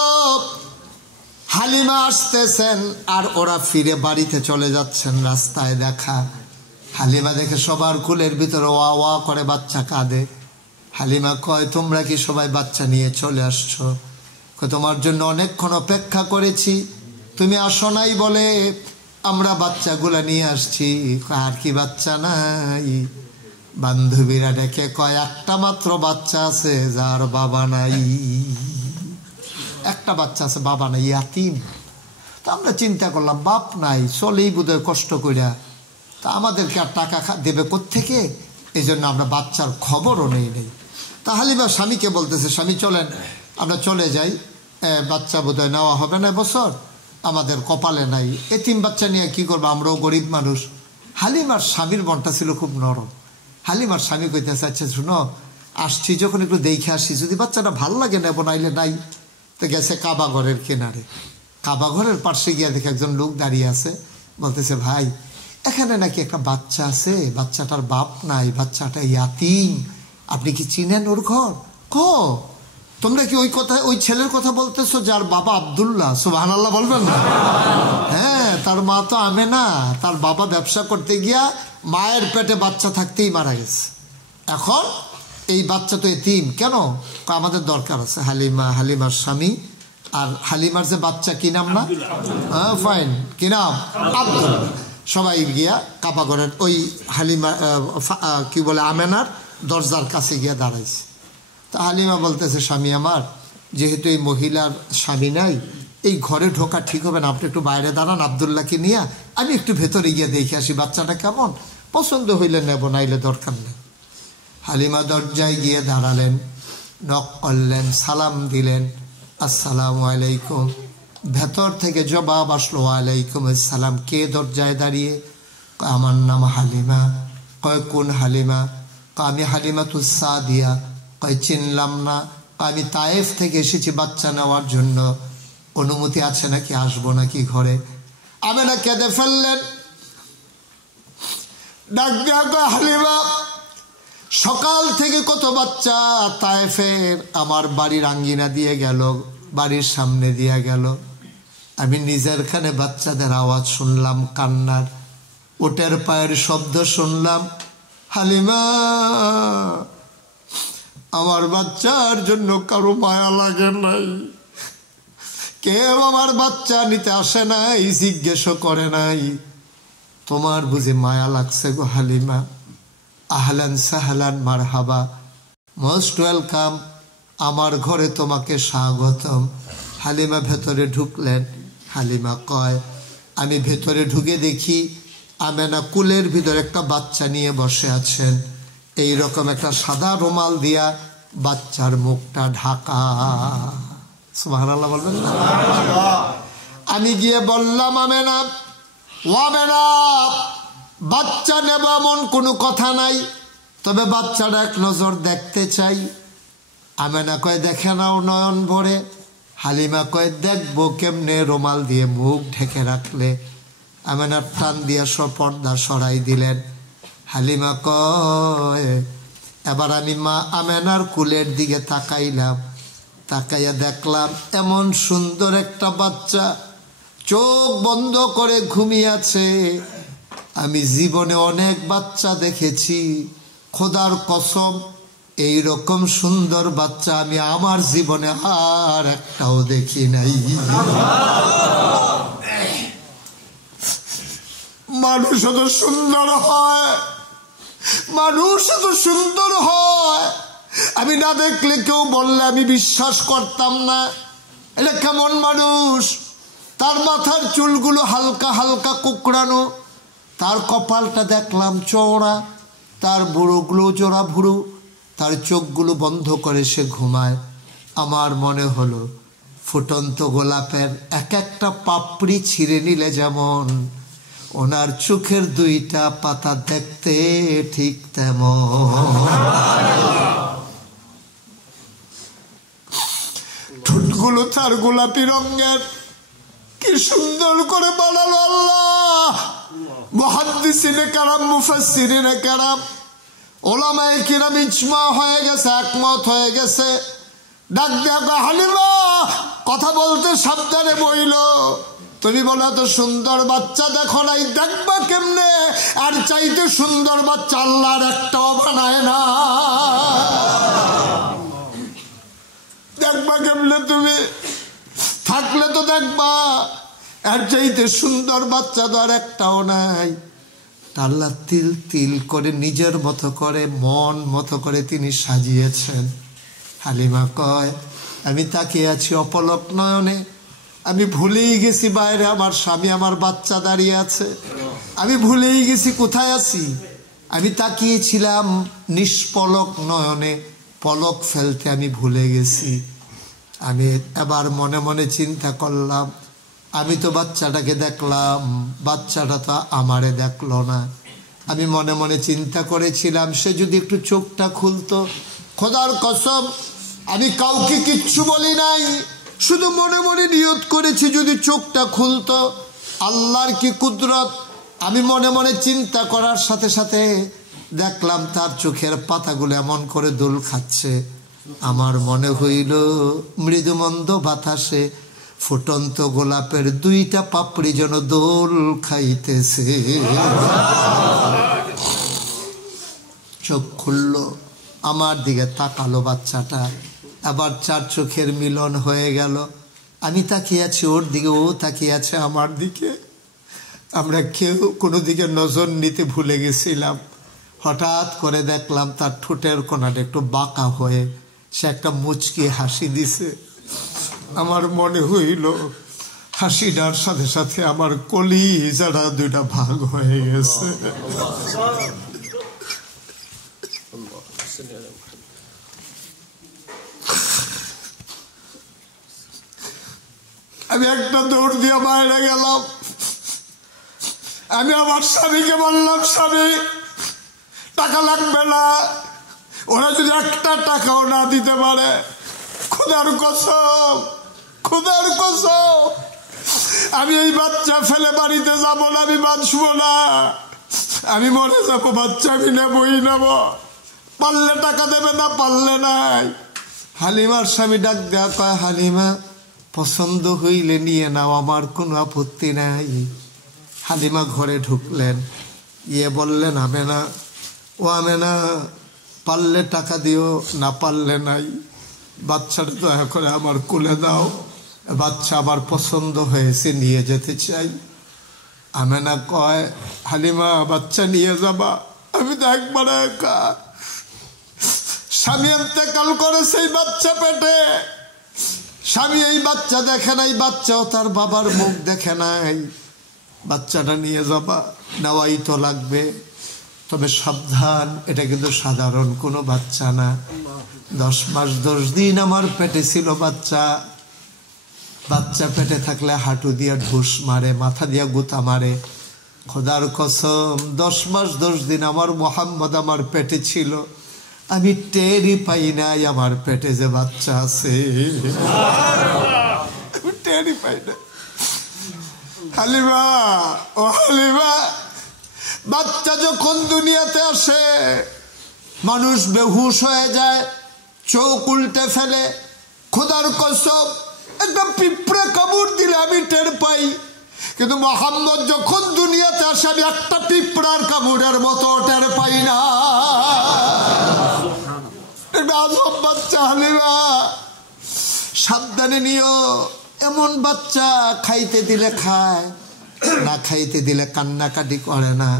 হালিমা আসতেছেন আর ওরা ফিরে বাড়িতে চলে যাচ্ছেন। রাস্তায় দেখা, হালিমা দেখে সবার কুলের ভিতরে ওয়া ওয়া করে বাচ্চা কাঁদে। হালিমা কয় তোমরা কি সবাই বাচ্চা নিয়ে চলে আসছো? তোমার জন্য অনেকক্ষণ অপেক্ষা করেছি, তুমি আসো নাই বলে আমরা বাচ্চাগুলা নিয়ে আসছি। আর কি বাচ্চা নাই? বান্ধবীরা ডেকে কয় একটা মাত্র বাচ্চা আছে যার বাবা নাই। একটা বাচ্চা আছে, বাবা নাই, ইয়াতিম। তা আমরা চিন্তা করলাম বাপ নাই, চলেই বোধহয় কষ্ট কইরা, তা আমাদেরকে আর টাকা দেবে কোত্থেকে? এই জন্য আমরা বাচ্চার খবরও নেই। তা হালিমা স্বামীকে বলতেছে, স্বামী চলেন আমরা চলে যাই, বাচ্চা বোধহয় নেওয়া হবে না বছর, আমাদের কপালে নাই। এতিম বাচ্চা নিয়ে কি করবো, আমরাও গরিব মানুষ। হালিমার স্বামীর মনটা ছিল খুব নরম। হালিমার স্বামী কইতেছে আচ্ছা শুনো, আসছি যখন একটু দেখে আসি, যদি বাচ্চাটা ভাল লাগে নেবো, নাইলে নাই। তো গেছে কাবা ঘরের কিনারে, কাবা ঘরের পাশে গিয়ে দেখে একজন লোক দাঁড়িয়ে আছে, বলতেছে ভাই এখানে নাকি একটা বাচ্চা আছে, বাচ্চাটার বাপ নাই, বাচ্চাটা ইয়াতিম, আপনি কি চিনেন ওর ঘর? তোমরা কি ওই কথা, ওই ছেলের কথা বলতেছো যার বাবা আব্দুল্লাহ? সুবহানাল্লাহ বলবেন না? হ্যাঁ, তার মা তো আমেনা, তার বাবা ব্যবসা করতে গিয়া মায়ের পেটে বাচ্চা থাকতেই মারা গেছে। এখন এই বাচ্চা তো এতিম, কেন? আমাদের দরকার আছে। হালিমার স্বামী আর হালিমার যে বাচ্চা, কি নাম না? হ্যাঁ ফাইন, কি নাম? আব্দুল্লাহ। সবাই গিয়া কাবা ঘরের ওই হালিমা কি বলে আমেনার দরজার কাছে গিয়া দাঁড়াইছে। তা হালিমা বলতেছে স্বামী আমার, যেহেতু এই মহিলার স্বামী নাই, এই ঘরে ঢোকা ঠিক হবে না, আপনি একটু বাইরে দাঁড়ান, আব্দুল্লাহকে নিয়ে আমি একটু ভেতরে গিয়ে দেখে আসি বাচ্চাটা কেমন, পছন্দ হইলে নেব, নাইলে দরকার নেই। হালিমা দরজায় গিয়ে দাঁড়ালেন, নক করলেন, সালাম দিলেন, আসসালামু আলাইকুম। ভেতর থেকে জবাব আসলো ওয়ালাইকুম আসসালাম। কে দরজায় দাঁড়িয়ে? আমার নাম হালিমা। কয় কোন হালিমা? আমি হালিমাতুস সাদিয়া। কয় চিনলাম না। আমি তায়েফ থেকে এসেছি বাচ্চা নেওয়ার জন্য, অনুমতি আছে নাকি, আসবো নাকি ঘরে? আমেনা কেঁদে ফেললেন, ডাক দিয়া কয় হালিমা সকাল থেকে কত বাচ্চা তায়েফের আমার বাড়ির আঙ্গিনা দিয়ে গেল, বাড়ির সামনে দিয়ে গেল, আমি নিজের খানে বাচ্চাদের আওয়াজ শুনলাম, কান্নার, ওটের পায়ের শব্দ শুনলাম। হালিমা আমার বাচ্চার জন্য কারো মায়া লাগে নাই, কেউ আমার বাচ্চা নিতে আসে নাই, জিজ্ঞেসও করে নাই, তোমার বুঝি মায়া লাগছে গো হালিমা? আহলান সাহলান মারহাবা, মোস্ট ওয়েলকাম, আমার ঘরে তোমাকে স্বাগতম। হালিমা ভেতরে ঢুকলেন। হালিমা কয়, আমি ভেতরে ঢুকে দেখি আমেনা কুলের ভিতরে একটা বাচ্চা নিয়ে বসে আছেন, এইরকম একটা সাদা রুমাল দিয়া বাচ্চার মুখটা ঢাকা। সুবহানাল্লাহ বলবেন না? আমি গিয়ে বললাম, আমেনা, ও আমেনা, বাচ্চা নেব এমন কোনো কথা নাই, তবে বাচ্চাটা এক নজর দেখতে চাই। আমেনা কয়, দেখে নাও নয়ন ভরে। হালিমা কয়, দেখবো কেমনে, রুমাল দিয়ে মুখ ঢেকে রাখলে। আমেনার টান দিয়ে পর্দা সরাই দিলেন। হালিমা কয়, এবার আমি মা আমেনার কুলের দিকে তাকাইলাম। তাকাইয়া দেখলাম এমন সুন্দর একটা বাচ্চা চোখ বন্ধ করে ঘুমিয়ে আছে। আমি জীবনে অনেক বাচ্চা দেখেছি, খোদার কসম এই রকম সুন্দর বাচ্চা আমি আমার জীবনে আর একটাও দেখি নাই। মানুষ এত সুন্দর হয়, মানুষ এত সুন্দর হয়, আমি না দেখলে কেউ বললে আমি বিশ্বাস করতাম না। এটা কেমন মানুষ? তার মাথার চুলগুলো হালকা হালকা কুকড়ানো, তার কপালটা দেখলাম চওড়া, তার বুড়োগুলো জোড়া ভুরু, তার চোখগুলো বন্ধ করে সে ঘুমায়। আমার মনে হলো ফুটন্ত গোলাপের এক একটা পাপড়ি ছিঁড়ে নিলে যেমন ওনার চোখের দুইটা পাতা দেখতে ঠিক তেমন। ঠোঁটগুলো তার গোলাপি রঙের, কি সুন্দর করে বানালো আল্লাহ। মুহাদ্দিসিনে কেরাম, মুফাসসিরিনে কেরাম, ওলামায়ে কিরাম ইজমা হয়ে গেছে, একমত হয়ে গেছে। ডাক দেখা, হালিমা কথা বলতে সাবধানে বইল, তুমি বলো এত সুন্দর বাচ্চা দেখো নাই, দেখবা কেমনে? আর চাইতে সুন্দর বাচ্চা আল্লাহর একটাও বানায় না, দেখবা কেমনে? তুমি থাকলে তো দেখবা, আর চাইতে সুন্দর বাচ্চা তো আর একটাও নাই। আল্লাহ তিল তিল করে নিজের মতো করে, মন মতো করে তিনি সাজিয়েছেন। হালিমা কয়, আমি তাকিয়ে আছি অপলক নয়নে, আমি ভুলেই গেছি বাইরে আমার স্বামী, আমার বাচ্চা দাঁড়িয়ে আছে, আমি ভুলেই গেছি কোথায় আছি। আমি তাকিয়েছিলাম নিষ্পলক নয়নে, পলক ফেলতে আমি ভুলে গেছি। আমি এবার মনে মনে চিন্তা করলাম, আমি তো বাচ্চাটাকে দেখলাম, বাচ্চাটা তো আমারে দেখলো না। আমি মনে মনে চিন্তা করেছিলাম, সে যদি একটু চোখটা খুলতো। খোদার কসম আমি কাউকে কিচ্ছু বলি নাই, শুধু মনে মনে নিয়ত করেছি যদি চোখটা খুলতো। আল্লাহর কি কুদরত! আমি মনে মনে চিন্তা করার সাথে সাথে দেখলাম তার চোখের পাতাগুলো এমন করে দোল খাচ্ছে। আমার মনে হইল মৃদুমন্দ বাতাসে ফুটন্ত গোলাপের দুইটা পাপড়ি যেন দোল খাইতেছে। চোখ খুলল, আমার দিকে তাকালো বাচ্চাটা, আবার চার চোখের মিলন হয়ে গেল। আমি তাকিয়ে আছি ওর দিকে, ও তাকিয়ে আছে আমার দিকে। আমরা কেউ কোনো দিকে নজর নিতে ভুলে গেছিলাম। হঠাৎ করে দেখলাম তার ঠোঁটের কোণাটা একটু বাঁকা হয়ে সে একটা মুচকি হাসি দিছে। আমার মনে হইল হাসিটার সাথে সাথে আমার কলিজাটা দুইটা ভাগ হয়ে গেছে। আমি একটা দৌড় দিয়ে বাইরে গেলাম। আমি আমার স্বামীকে বললাম, স্বামী টাকা লাগবে না, ওরা যদি একটা টাকাও না দিতে পারে, খোদার কসম, খোদার কসম আমি এই বাচ্চা ফেলে বাড়িতে যাব না, আমি বাঁচবো না, আমি মরে যাবো। বাচ্চা আমি নেবই নেব, পারলে টাকা দেবে, না পারলে নাই। হালিমার স্বামী ডাক দেয়া কয়, হালিমা পছন্দ হইলে নিয়ে নাও, আমার কোনো আপত্তি নাই। হালিমা ঘরে ঢুকলেন, ইয়ে বললেন, আমেনা, ও আমেনা পারলে টাকা দিও, না পারলে নাই, বাচ্চাটা দয়া করে আমার কোলে দাও, বাচ্চা আমার পছন্দ হয়েছে, নিয়ে যেতে চাই। আমেনা কয়, হালিমা বাচ্চা নিয়ে যাবা? আমি তো একবার একা, স্বামী ইন্তেকাল করে সেই বাচ্চা পেটে, স্বামী এই বাচ্চা দেখে নাই, বাচ্চাও তার বাবার মুখ দেখে নাই। বাচ্চাটা নিয়ে যাবা, নেওয়াই তো লাগবে, তবে সাবধান, এটা কিন্তু সাধারণ কোনো বাচ্চা না। 10 মাস 10 দিন আমার পেটে ছিল বাচ্চা। বাচ্চা পেটে থাকলে হাঁটু দিয়ে ঢুস মারে, মাথা দিয়ে গুতা মারে। খোদার কসম 10 মাস 10 দিন আমার মোহাম্মদ আমার পেটে ছিল, আমি টেরই পাই নাই আমার পেটে যে বাচ্চা আছে, আমি টেরই পাই না। হালিমা, ও হালিমা, বাচ্চা যখন দুনিয়াতে আসে মানুষ বেহুশ হয়ে যায়, চোখ উল্টে ফেলে। খোদার কসম একটা পিঁপড়ে কামড় দিলে আমি টের পাই, কিন্তু মোহাম্মদ যখন দুনিয়াতে আসে আমি একটা পিঁপড়ার কামড়ের মতো টের পাই না। একটা আজব বাচ্চা হালিমা, সাবধানে নিও। এমন বাচ্চা খাইতে দিলে খায়, না খাইতে দিলে কান্নাকাটি করে না।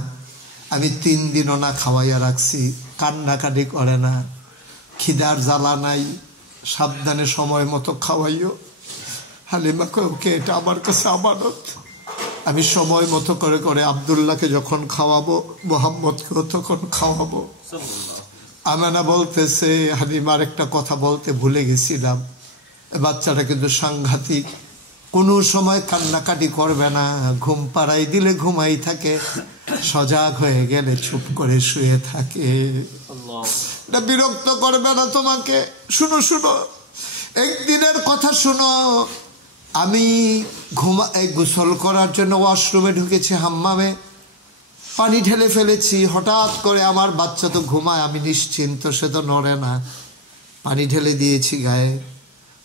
আমি 3 দিনও না খাওয়াইয়া রাখছি, কান্নাকাটি করে না, খিদার জ্বালা নাই। সাবধানে সময় মতো খাওয়াইও। হালিমাকে ওকে এটা আমার কাছে আমানত, আমি সময় মতো করে করে আব্দুল্লাহকে যখন খাওয়াবো মোহাম্মদকেও তখন খাওয়াবো। আমেনা বলতেছে, হালিমার একটা কথা বলতে ভুলে গেছিলাম, বাচ্চাটা কিন্তু সাংঘাতিক, কোনো সময় কান্নাকাটি করবে না, ঘুম পাড়াই দিলে ঘুমাই থাকে, সজাগ হয়ে গেলে চুপ করে শুয়ে থাকে, বিরক্ত করবে না তোমাকে। শুনো শুনো, একদিনের কথা শুনো। আমি গোসল করার জন্য ওয়াশরুমে ঢুকেছি, হাম্মামে পানি ঢেলে ফেলেছি। হঠাৎ করে আমার বাচ্চা তো ঘুমায়, আমি নিশ্চিন্ত, সে তো নড়ে না, পানি ঢেলে দিয়েছি গায়ে।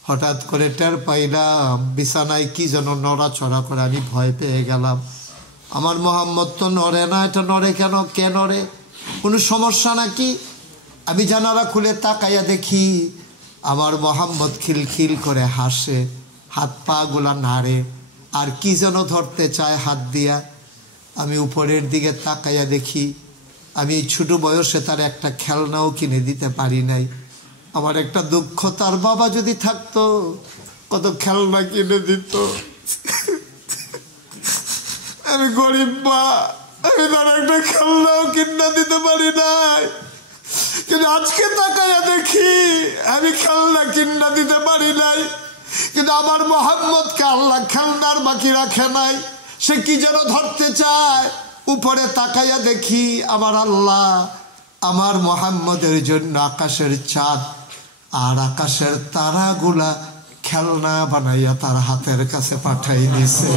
হঠাৎ করে টের পাইলাম বিছানায় কি যেন নড়াচড়া করে, আমি ভয় পেয়ে গেলাম। আমার মোহাম্মদ তো নড়ে না, এটা নড়ে কেন, কে নড়ে, কোনো সমস্যা নাকি? আমি জানালা খুলে তাকাইয়া দেখি আমার মোহাম্মদ খিলখিল করে হাসে, হাত পা গুলা নাড়ে, আর কি যেন ধরতে চায় হাত দিয়া। আমি উপরের দিকে তাকাইয়া দেখি আমি এই ছোট বয়সে তার একটা খেলনাও কিনে দিতে পারি নাই। আমার একটা দুঃখ, তার বাবা যদি থাকতো কত খেলনা কিনে দিত। আমি গরিব মা, আমি তার একটা খেলনাও কিনে দিতে পারি নাই। কিন্তু আজকে তাকাইয়া দেখি আমি খেলনা কিনা দিতে পারি নাই, কিন্তু আমার মোহাম্মদকে আল্লাহ খেলনার বাকি রাখে নাই। সে কি যেন ধরতে চায়, উপরে তাকাইয়া দেখি আমার আল্লাহ আমার মোহাম্মদের জন্য আকাশের চাঁদ আর আকাশের তারাগুলা খেলনা বানাইয়া তার হাতের কাছে পাঠাই দিছে।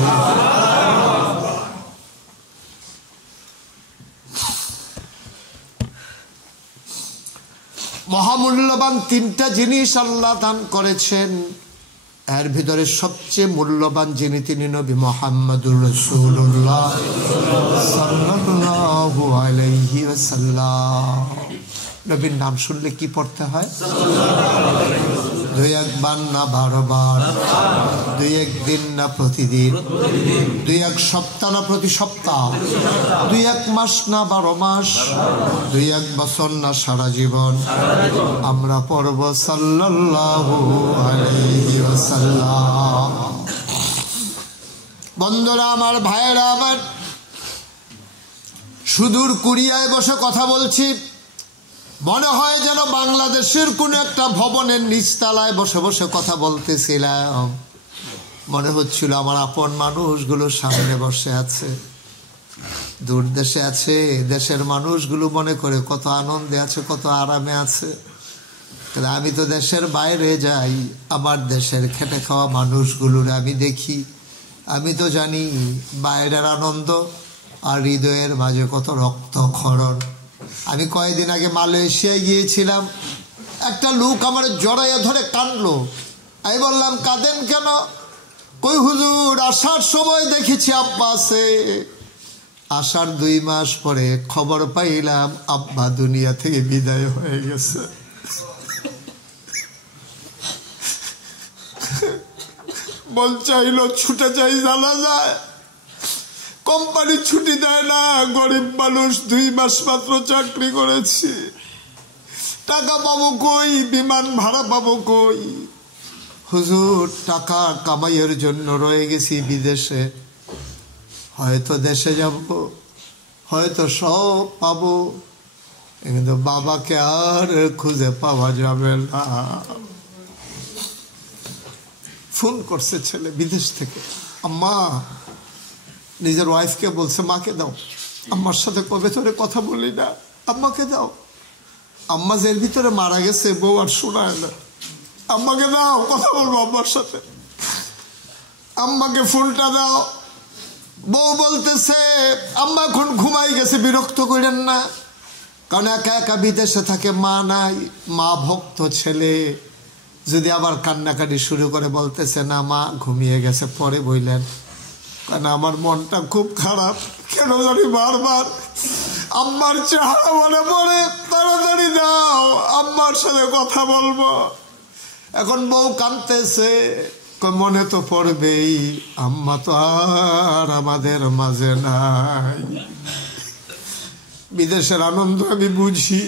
মহামূল্যবান 3টা জিনিস আল্লাহ দান করেছেন, এর ভিতরে সবচেয়ে মূল্যবান যিনি তিনি নবী মুহাম্মদুর রাসূলুল্লাহ সাল্লাল্লাহু আলাইহি ওয়াসাল্লাম। নবীর নাম শুনলে কি পড়তে হয়? 2 একবার না 12 বার, 2 একদিন না প্রতিদিন, 2 এক সপ্তাহ না প্রতি সপ্তাহ, 2 এক মাস না 12 মাস, 2 এক বছর না সারা জীবন আমরা পড়ব সাল্লাল্লাহু আলাইহি ওয়াসাল্লাম। বন্ধুরা আমার, ভাইয়েরা আমার, সুদূর কোরিয়ায় বসে কথা বলছি, মনে হয় যেন বাংলাদেশের কোন একটা ভবনের নিচতলায় বসে বসে কথা বলতেছিলাম। মনে হচ্ছিল আমার আপন মানুষগুলো সামনে বসে আছে, দূর দেশে আছে, দেশের মানুষগুলো মনে করে কত আনন্দে আছে, কত আরামে আছে। আমি তো দেশের বাইরে যাই, আমার দেশের খেটে খাওয়া মানুষগুলোর আমি দেখি, আমি তো জানি বাইরের আনন্দ আর হৃদয়ের মাঝে কত রক্তক্ষরণ। আমি কয়েকদিন আগে মালয়েশিয়ায় গিয়েছিলাম, একটা লোক আমার জড়াইয়া ধরে কাঁদলো। আমি বললাম কাঁদেন কেন? কই হুজুর আসার সময় দেখেছি আব্বা আছে, আসার 2 মাস পরে খবর পাইলাম আব্বা দুনিয়া থেকে বিদায় হয়ে গেছে। মন চাইলো ছুটে যাই, জানা যায় কোম্পানি ছুটি দেয় না, গরিব মানুষ, 2 মাস মাত্র চাকরি করেছি, টাকা পাবো কই, বিমান ভাড়া পাবো কই? হুজুর টাকা কামাইয়ের জন্য রয়ে গেছি বিদেশে, হয়তো দেশে যাব, হয়তো সব পাবো, কিন্তু বাবাকে আর খুঁজে পাওয়া যাবে না। ফোন করছে ছেলে বিদেশ থেকে, আম্মা, নিজের ওয়াইফকে বলছে মাকে দাও, আম্মার সাথে কবে ধরে কথা বলি না, আম্মাকে দাও। আম্মা যের ভিতরে মারা গেছে বউ আর শোনায় না, আম্মাকে দাও, কথা বলবো আম্মার সাথে, আম্মাকে ফুলটা দাও। বউ বলতেছে আম্মা এখন ঘুমাই গেছে, বিরক্ত করেন না, কারণ একা একা বিদেশে থাকে, মা নাই, মা ভক্ত ছেলে যদি আবার কান্নাকাটি শুরু করে, বলতেছে না মা ঘুমিয়ে গেছে, পরে বললেন, কারণ আমার মনটা খুব খারাপ, কেন জানি বারবার আম্মার চেহারা মনে পড়ে, তাড়াতাড়ি দাও, আম্মার সাথে কথা বলবো। এখন বউ কাঁদতেছে, মনে তো পড়বেই, আম্মা তো আর আমাদের মাঝে নাই। বিদেশের আনন্দ আমি বুঝি,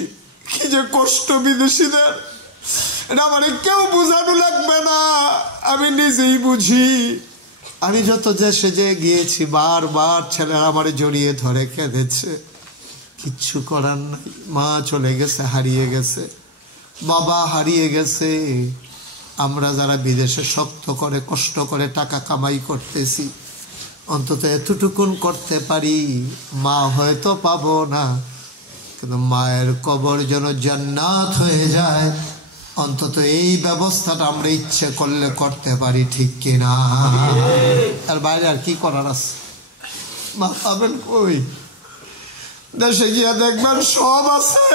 কি যে কষ্ট বিদেশিদের, এটা আমার কেউ বুঝানো লাগবে না, আমি নিজেই বুঝি। আমি যত দেশে যে গিয়েছি, বারবার ছেলেরা আমার জড়িয়ে ধরে কেঁদেছে, কিচ্ছু করার নাই, মা চলে গেছে, হারিয়ে গেছে, বাবা হারিয়ে গেছে। আমরা যারা বিদেশে শক্ত করে কষ্ট করে টাকা কামাই করতেছি, অন্তত এতটুকুন করতে পারি, মা হয়তো পাবো না, কিন্তু মায়ের কবর যেন জান্নাত হয়ে যায়, অন্তত এই ব্যবস্থাটা আমরা ইচ্ছে করলে করতে পারি, ঠিক কিনা? আর বাইরে আর কি করার আছে? মা পাবেন কই? দেশে গিয়া দেখবেন সব আছে।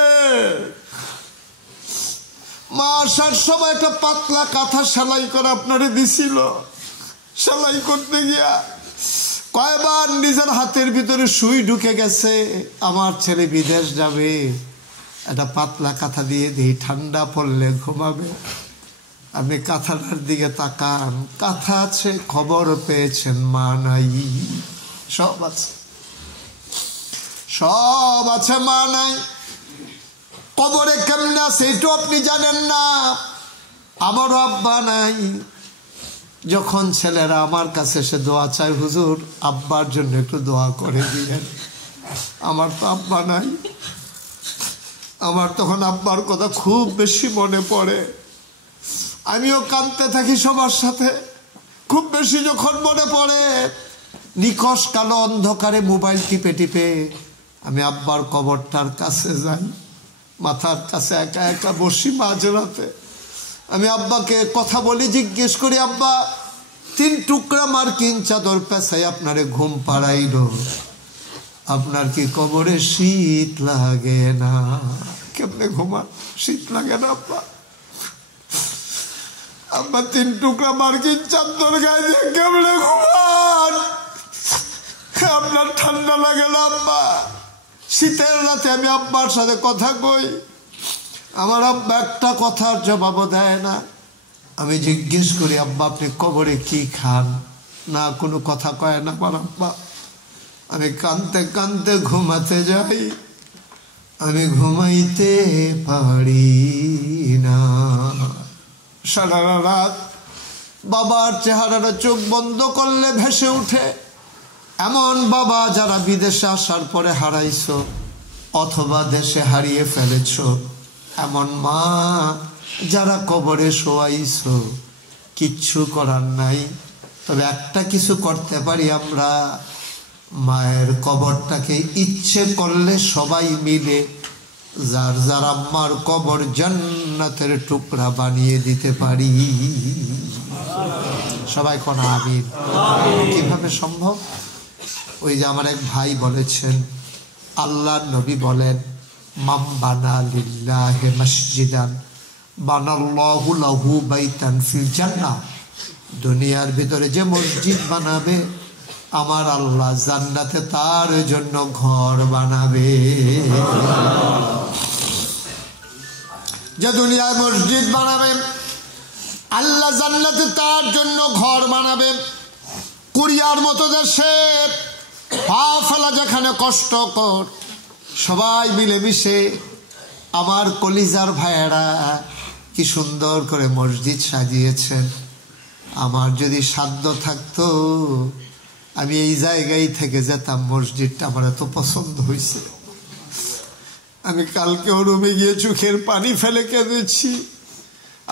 মা আসার সময় একটা পাতলা কাঁথা সেলাই করে আপনারে দিছিল, সেলাই করতে গিয়া কয়বার নিজের হাতের ভিতরে সুই ঢুকে গেছে, আমার ছেলে বিদেশ যাবে, একটা পাতলা কাঁথা দিয়ে দিই, ঠান্ডা পড়লে ঘুমাবে। আপনি কাঁথাটার দিকে তাকান, কাঁথা আছে, খবর পেয়েছেন মা নাই, সব আছে, সব আছে, মা নাই। কবরে কেমনে আছে এটাও আপনি জানেন না। আমারও আব্বা নাই। যখন ছেলেরা আমার কাছে এসে দোয়া চায়, হুজুর আব্বার জন্য একটু দোয়া করে দিলেন, আমার তো আব্বা নাই। আমার তখন আব্বার কথা খুব বেশি মনে পড়ে, আমিও কাঁদতে থাকি সবার সাথে। খুব বেশি যখন মনে পড়ে, নিকশ কালো অন্ধকারে মোবাইল টিপে টিপে আমি আব্বার কবরটার কাছে যাই, মাথার কাছে একা একা বসি মাঝরাতে। আমি আব্বাকে কথা বলি, জিজ্ঞেস করি, আব্বা 3 টুকরা মার্কিন চাদর পেছাই আপনারে ঘুম পাড়াইল, আপনার কি কবরে শীত লাগে না? কেমনে ঘুমান? শীত লাগে না আব্বা? আব্বা 3 টুকরা মার্কিন চাদর গায়ে দিয়ে কেমনে ঘুমান? আপনার ঠান্ডা লাগে না আব্বা? শীতের রাতে আমি আব্বার সাথে কথা কই, আমার আব্বা একটা কথার জবাবও দেয় না। আমি জিজ্ঞেস করি, আব্বা আপনি কবরে কি খান? না, কোনো কথা কয় না আমার আব্বা। আমি কাঁদতে কাঁদতে ঘুমাতে যাই, আমি ঘুমাইতে পারি না। সারা রাত বাবার চেহারাটা চোখ বন্ধ করলে ভেসে উঠে। এমন বাবা যারা বিদেশে আসার পরে হারাইছো অথবা দেশে হারিয়ে ফেলেছো, এমন মা যারা কবরে শোয়াইছো, কিচ্ছু করার নাই। তবে একটা কিছু করতে পারি আমরা, মায়ের কবরটাকে ইচ্ছে করলে সবাই মিলে যার যার আম্মার কবর জান্নাতের টুকরা বানিয়ে দিতে পারি। সবাই কোন আমিন। কিভাবে সম্ভব? ওই যে আমার এক ভাই বলেছেন, আল্লাহর নবী বলেন, মাম বানা লিল্লাহি মসজিদান বানাল্লাহু লাহু বাইতান ফিল জান্নাহ। দুনিয়ার ভিতরে যে মসজিদ বানাবে, আমার আল্লাহ জান্নাতে তার জন্য ঘর বানাবে। যে দুনিয়ায় মসজিদ বানাবে, আল্লাহ জান্নাতে তার জন্য ঘর বানাবে। কোরিয়ার মতো দেশে পা ফেলা যেখানে কষ্টকর, সবাই মিলেমিশে আমার কলিজার ভাইয়েরা কি সুন্দর করে মসজিদ সাজিয়েছেন। আমার যদি সাধ্য থাকতো আমি এই জায়গায় থেকে যেতাম। মসজিদটা আমার এত পছন্দ হয়েছে, আমি কালকেও রুমে গিয়ে চোখের পানি ফেলে কেঁদেছি।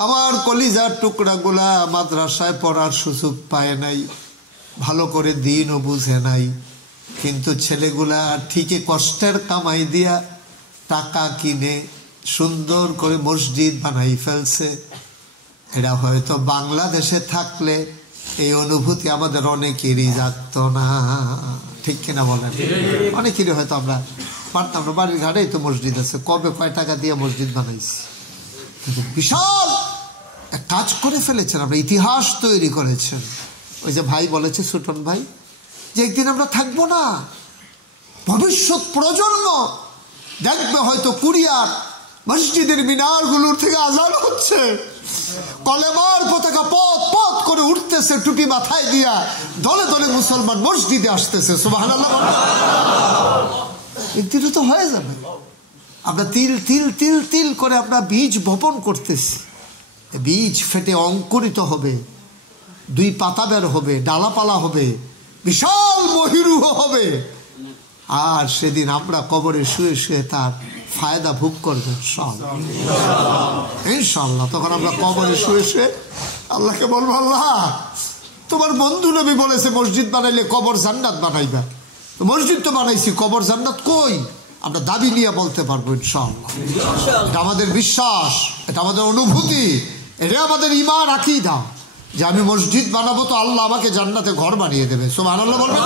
আমার কলিজার টুকরাগুলা মাদ্রাসায় পড়ার সুযোগ পায় নাই, ভালো করে দিনও বুঝে নাই, কিন্তু ছেলেগুলা ঠিকই কষ্টের কামাই দিয়া টাকা কিনে সুন্দর করে মসজিদ বানাই ফেলছে। এরা হয়তো বাংলাদেশে থাকলে এই অনুভূতি আমাদের অনেকেরই জাগতো না, ঠিক কিনা বলেন? অনেকেরই হয়তো আমরা পারতাম না। বাড়ির ঘাটেই তো মসজিদ আছে, কবে কয় টাকা দিয়ে মসজিদ বানাইছি, কিন্তু বিশাল এক কাজ করে ফেলেছেন, আমরা ইতিহাস তৈরি করেছেন। ওই যে ভাই বলেছে, সুটন ভাই, যে একদিন আমরা থাকবো না, ভবিষ্যৎ প্রজন্ম দেখবে হয়তো কুরিয়ার মসজিদের মিনারগুলোর থেকে আজান হচ্ছে, কলেমার পতাকা পথ পথ করে উঠতেছে, টুপি মাথায় দিয়া দলে দলে মুসলমান মসজিদে আসতেছে। সুবহানাল্লাহ। একদিনও তো হয়ে যাবে। আমরা তিল তিল তিল তিল করে আমরা বীজ বপন করতেছি, বীজ ফেটে অঙ্কুরিত হবে, 2 পাতা বের হবে, ডালাপালা হবে, বিশাল মহিরুহ হবে। আর সেদিন আমরা কবরে শুয়ে শুয়ে তার ফায়দা ভোগ করবো ইনশাআল্লাহ। তখন আমরা কবরে শুয়ে শুয়ে আল্লাহকে বলবো, আল্লাহ তোমার বন্ধু নবী বলেছে মসজিদ বানাইলে কবর জান্নাত বানাইবা, তো মসজিদ তো বানাইছি, কবর জান্নাত কই? আমরা দাবি নিয়ে বলতে পারবো ইনশাআল্লাহ। এটা আমাদের বিশ্বাস, এটা আমাদের অনুভূতি, এটা আমাদের ঈমান আকীদা যে আমি মসজিদ বানাবো তো আল্লাহ আমাকে জান্নাতে ঘর বানিয়ে দেবে। সুবহানাল্লাহ বলবেন।